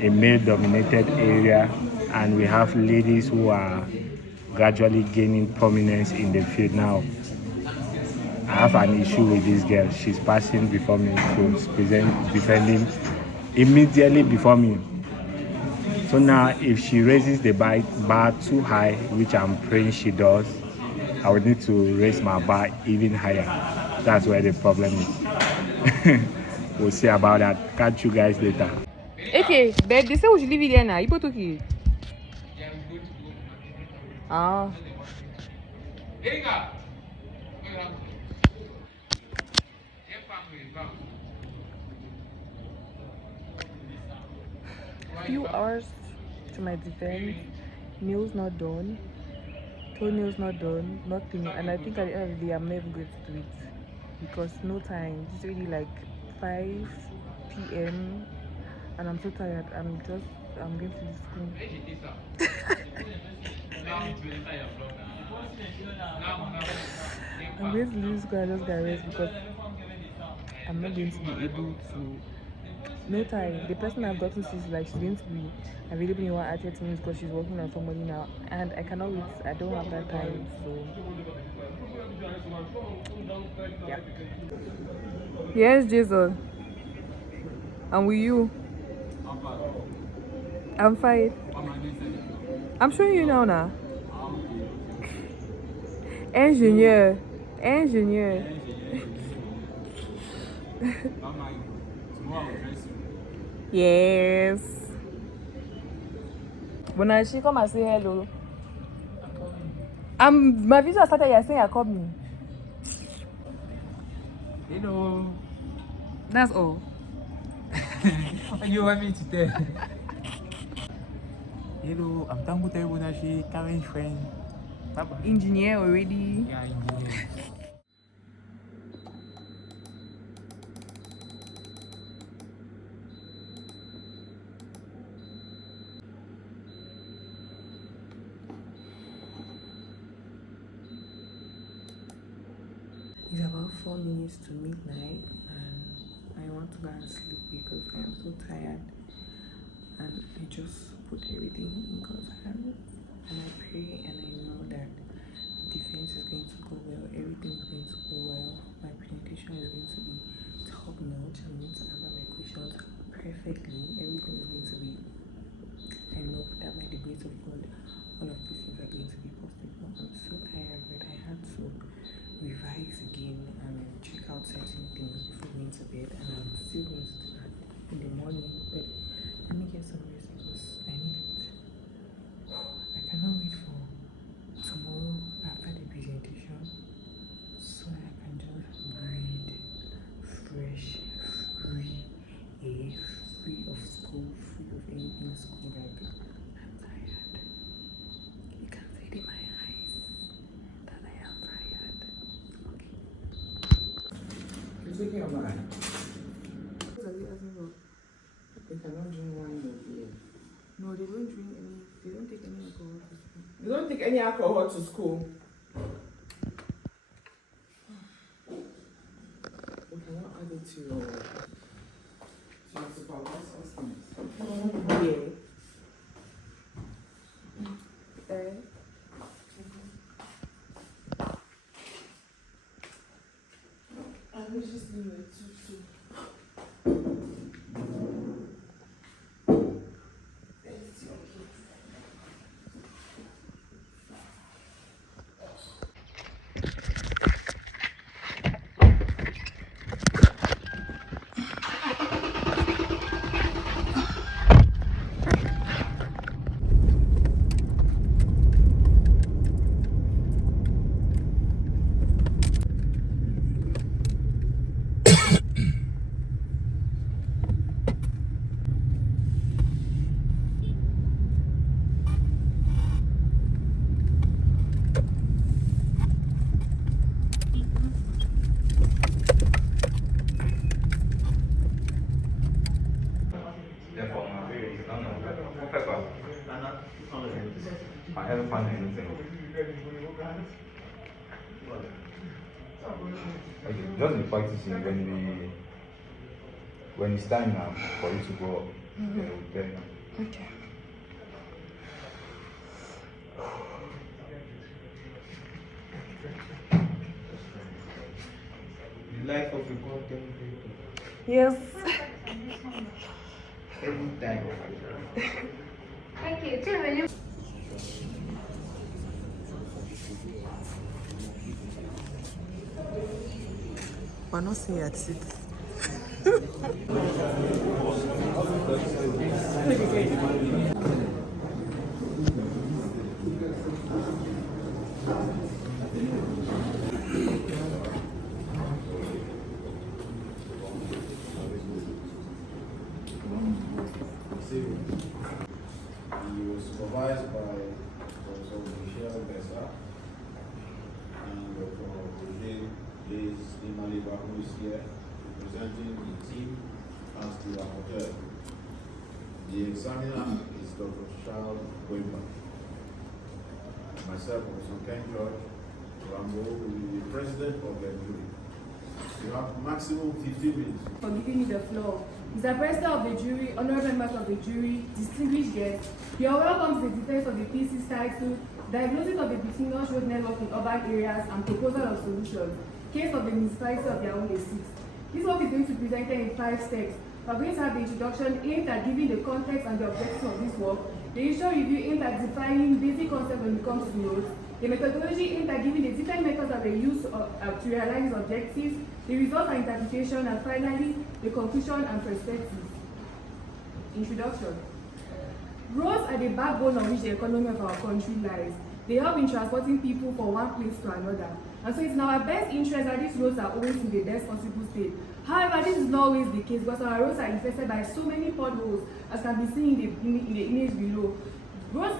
a male-dominated area, and we have ladies who are gradually gaining prominence in the field now. I have an issue with this girl. She's passing before me, she's defending immediately before me. So now, if she raises the bar too high, which I'm praying she does, I would need to raise my bar even higher. That's where the problem is. We'll see about that. Catch you guys later. Okay, but they say we should leave it there now. You both okay? Ah. Few hours to my defense. Nails not done. Toenails not done. Nothing. And I think at the end of the day, I'm never going to do it because no time. It's really like 5 p.m. and I'm so tired. I'm going to leave school. I'm going to leave school and just get rest because I'm not going to be able to. No time. The person I've gotten to is like she's going to be available in 1 hour 30 minutes because she's working on somebody now, and I cannot wait. I don't have that time. So yeah. Yes, Jason. And with you? I'm fine. I'm showing you now. Now. Engineer. Engineer. Yes. Bonashi, come and say hello. My video started. You're saying you're coming. Hello. That's all. What do you want me to tell? Hello, I'm Dangote Bonashi, Karen's friend. Bye-bye. Engineer already. Yeah, engineer. It's about 4 minutes to midnight, and I want to go and sleep because I am so tired. And I just put everything in God's hands, and I pray, and I know that defense is going to go well. Everything is going to go well. My presentation is going to be top notch. I'm going to answer my questions perfectly. Everything is going to be. I know that by the grace of God, all of these things are going to be possible. I'm so tired, but I had to revise again and check out certain things before going to bed, and I'm still going to do that in the morning. But let me get some rest because I need it. I cannot wait for tomorrow after the presentation. in school, like I'm tired. You can see it in my eyes that I am tired. Okay. it's taking your mind. What are you asking for? They cannot drink wine or beer. No, they don't drink any. They don't take any alcohol to school. You don't take any alcohol to school. We cannot add it to your supervisor's things. Yeah. I will just do it too. Okay, just be practicing when it's time now for you to go up. Then we'll tell you. Okay. The life of a content creator. Yes. Every time. We're not saying at it. He was supervised by Professor Michel Bessa and Dr. Roger Blaise Imaliba, who is here representing the team as the rapporteur. The examiner is Dr. Charles Wimber. Myself, Professor Ken George Rambo, will be the president of the jury. You have maximum 15 minutes. For giving me the floor. Mr. President of the jury, honorable members of the jury, distinguished guests, you are welcome to the defense of the thesis titled Diagnosis of the Bituminous Road Network in Urban Areas and Proposal of Solutions, Case of the Municipality of Yaoundé 6. This work is going to be presented in 5 steps. We are going to have the introduction aimed at giving the context and the objectives of this work, the initial review aimed at defining basic concepts when it comes to roads, the methodology aimed at giving the different methods that they use to realize these objectives, the results and interpretation, and finally, the conclusion and perspective. Introduction. Roads are the backbone on which the economy of our country lies. They help in transporting people from one place to another. And so it's in our best interest that these roads are always in the best possible state. However, this is not always the case because our roads are infested by so many potholes, as can be seen in the image below. Roads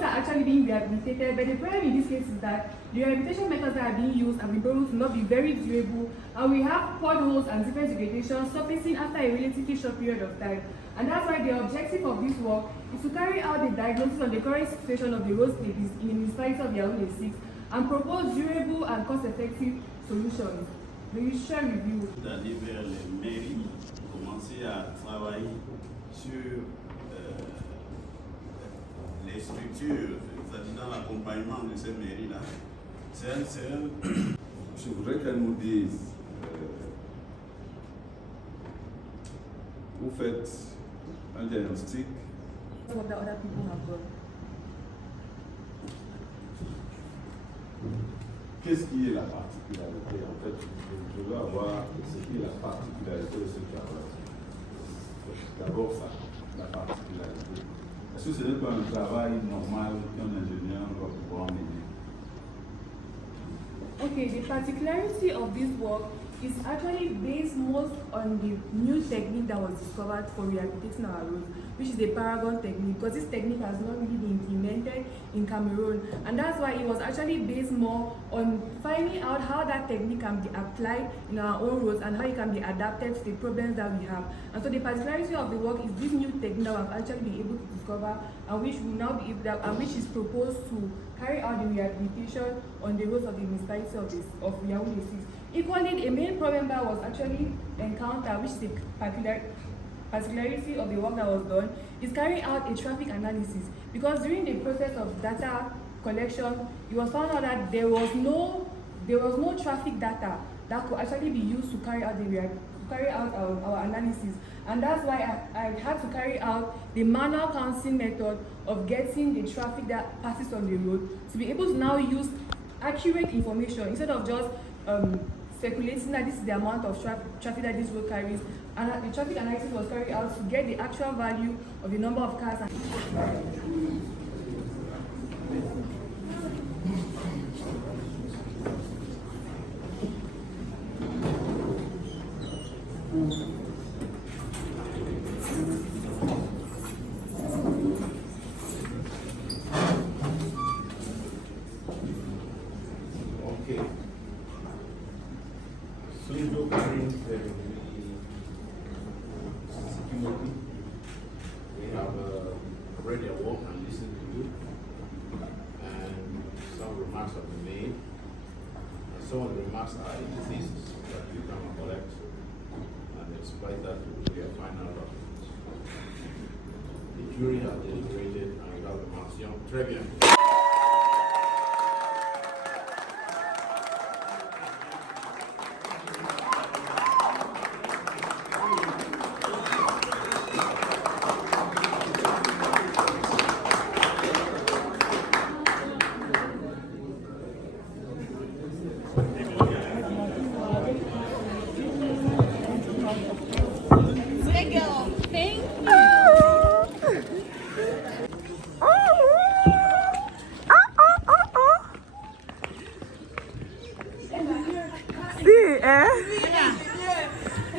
are actually being rehabilitated, but the problem in this case is that the rehabilitation methods that are being used have been proven to not be very durable, and we have potholes and different degradations surfacing after a relatively short period of time. And that's why the objective of this work is to carry out the diagnosis on the current situation of the roads in the municipality of Yaoundé 6 and propose durable and cost-effective solutions. The initial review. D'aller vers les mairies, commencer à travailler sur les structures, c'est-à-dire dans l'accompagnement de ces mairies-là. Je voudrais qu'elle nous dise, vous faites un diagnostic. What the other people have done. Qu'est-ce qui est la particularité? En fait, je veux avoir ce qui est la particularité de ce travail. D'abord ça, la particularité. Est-ce que ce n'est pas un travail normal qu'un ingénieur doit pouvoir mener? Okay, the particularity of this work is actually based most on the new technique that was discovered for rehabilitating our roads, which is the Paragon technique, because this technique has not really been implemented in Cameroon, and that's why it was actually based more on finding out how that technique can be applied in our own roads and how it can be adapted to the problems that we have. And so the particularity of the work is this new technique that we've actually been able to discover, and which will now be able, and which is proposed to carry out the rehabilitation on the roads of the municipality of Yaoundé 6. Equally, a main problem that was actually encountered, which is the particularity of the work that was done, is carrying out a traffic analysis, because during the process of data collection, it was found out that there was no traffic data that could actually be used to carry out our analysis. And that's why I had to carry out the manual counting method of getting the traffic that passes on the road to be able to now use accurate information instead of just speculating that this is the amount of traffic that this road carries. And the traffic analysis was carried out to get the actual value of the number of cars. Okay. So you carrying security. We have read your work and listened to you, and some remarks have been made. And some of the remarks are in the thesis that you can collect and exploit that to your final document. The jury has deliberated and you have the mention. Très bien.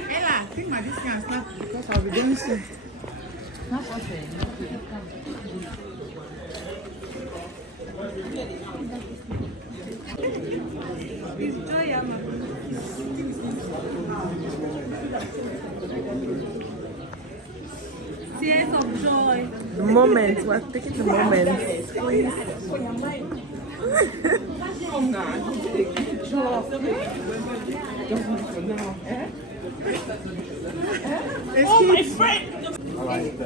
Ella, think my this can snap because I'll be doing soon. Snap us It's joy, Yama. Tears of joy. The moment, we're taking the moment. Please. Come now. Oh, my friend! Alright,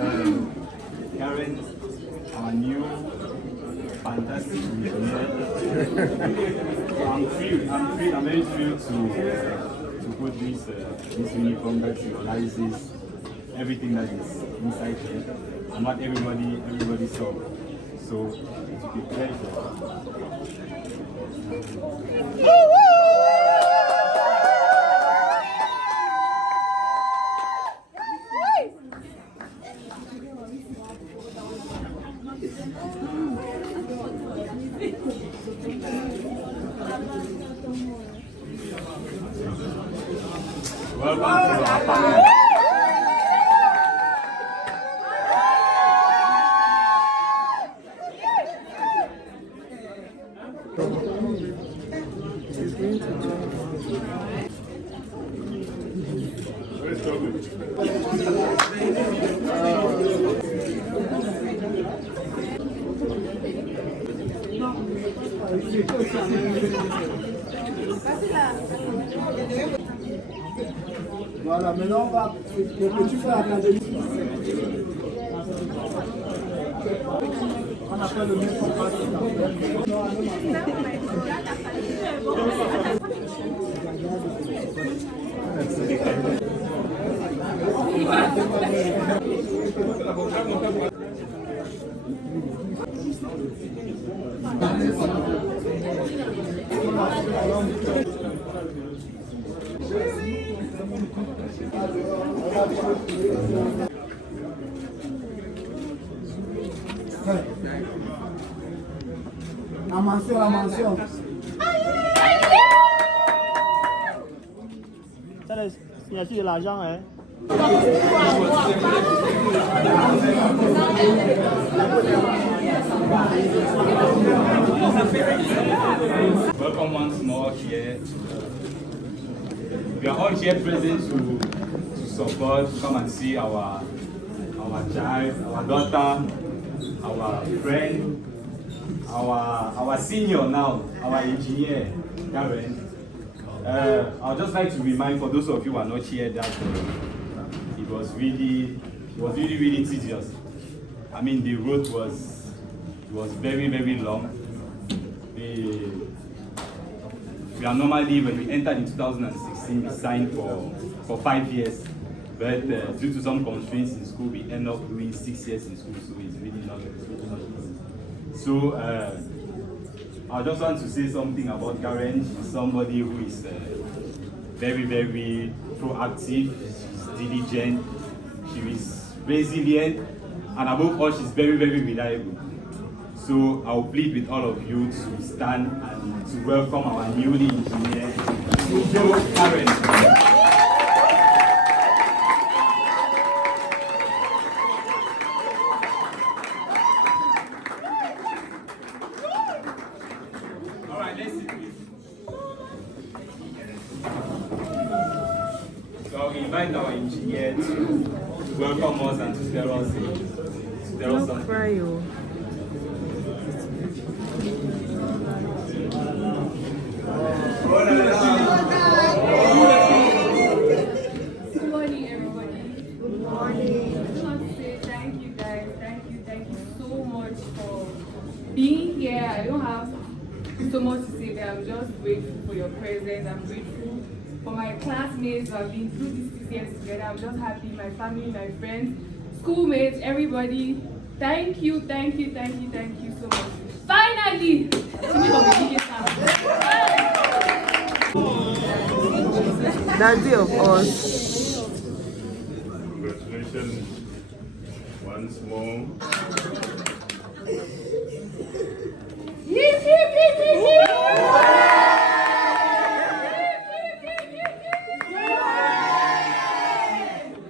Karen, our new fantastic engineer. So I'm very thrilled to put this uniform that symbolizes everything that is inside here and what everybody saw. So it's a pleasure. Welcome to our family. Voilà, maintenant on va. Que tu fais l'académie. On appelle le maître en face de la mention. reçu de l'argent, hein. Welcome once more here. We are all here present to support, come and see our child, our daughter, our friend, our senior now, our engineer, Karen. I'd just like to remind for those of you who are not here that it was really tedious. I mean, the road was very, very long. We are normally, when we entered in 2016, we signed for 5 years. But due to some constraints in school, we end up doing 6 years in school, so it's really not easy. So I just want to say something about Karen. She's somebody who is very, very proactive, she's diligent, she is resilient, and above all, she's very, very reliable. So I'll plead with all of you to stand and to welcome our newly engineer, Karen. All right, let's see, please. So I'll invite our engineer to welcome us and to tell us something. Good morning, everybody. Good morning. I just want to say thank you, guys. Thank you so much for being here. I don't have so much to say, but I'm just grateful for your presence. I'm grateful for my classmates who have been through these 6 years together. I'm just happy, my family, my friends, schoolmates, everybody. Thank you so much. Finally! Daddy of us. Congratulations once more.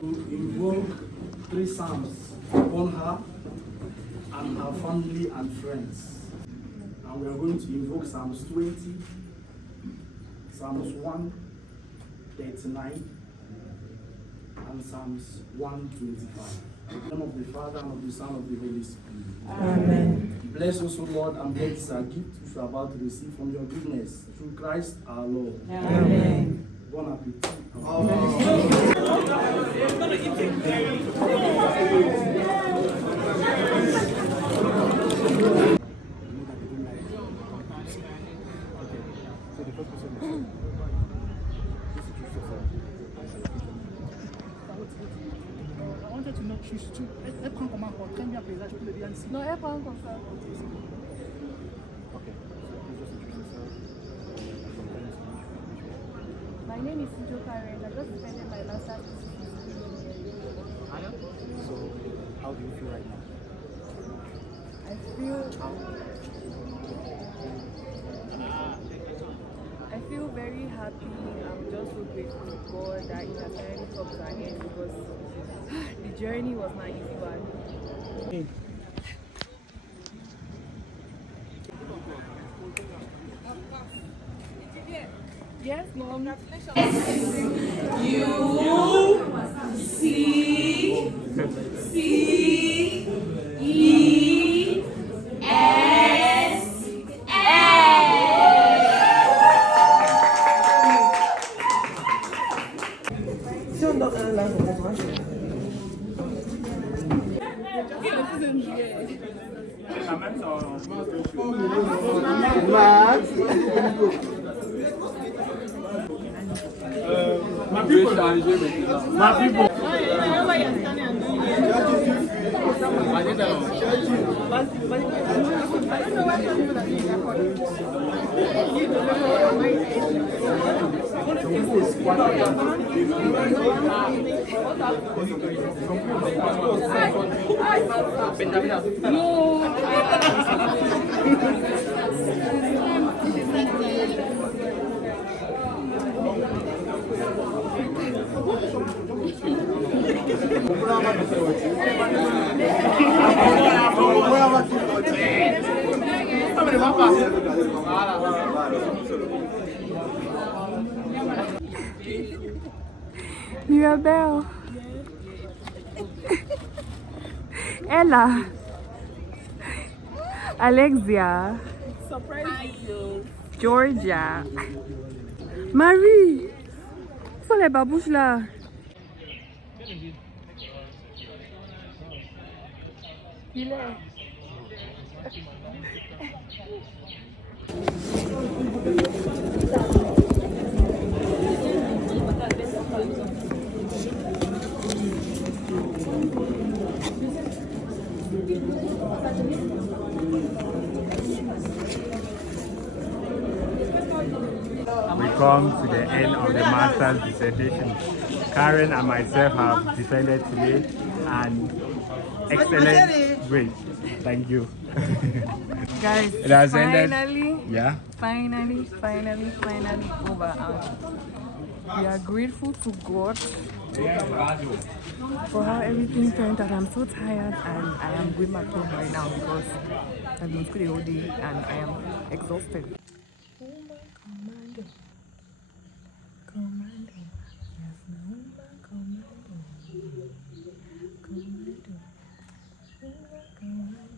To invoke 3 psalms upon her and her family and friends. And we are going to invoke Psalms 20, Psalms 139, and Psalms 125. In the name of the Father, and of the Son, and of the Holy Spirit. Amen. Bless us, O Lord, and bless our gift which we are about to receive from your goodness, through Christ our Lord. Amen. Bon appetit. I wanted to know, elle prend comment encore? Très bien, paysage, je peux le dire ici. Non, elle prend comme ça. My name is Sijo Karen. I just defended my master's. So, how do you feel right now? I feel very happy. I'm just so grateful to God that it has finally come to an end, because the journey was not easy one. Yes, Mom. Ma people d'arriver maintenant. Ma people. No. Mirabelle. Ella. Alexia. Surprise videos. Georgia. Marie. Faut les babouches là. Il est. We come to the end of the master's dissertation. Karen and myself have defended today and excellent grade. Thank you. Guys, It has ended. finally, Yeah. finally over. We are grateful to God for how everything turned out. I'm so tired and I am going back home right now because I've been school the whole day and I am exhausted. Woman commando, commando, yes, no woman commando, commando, woman commando.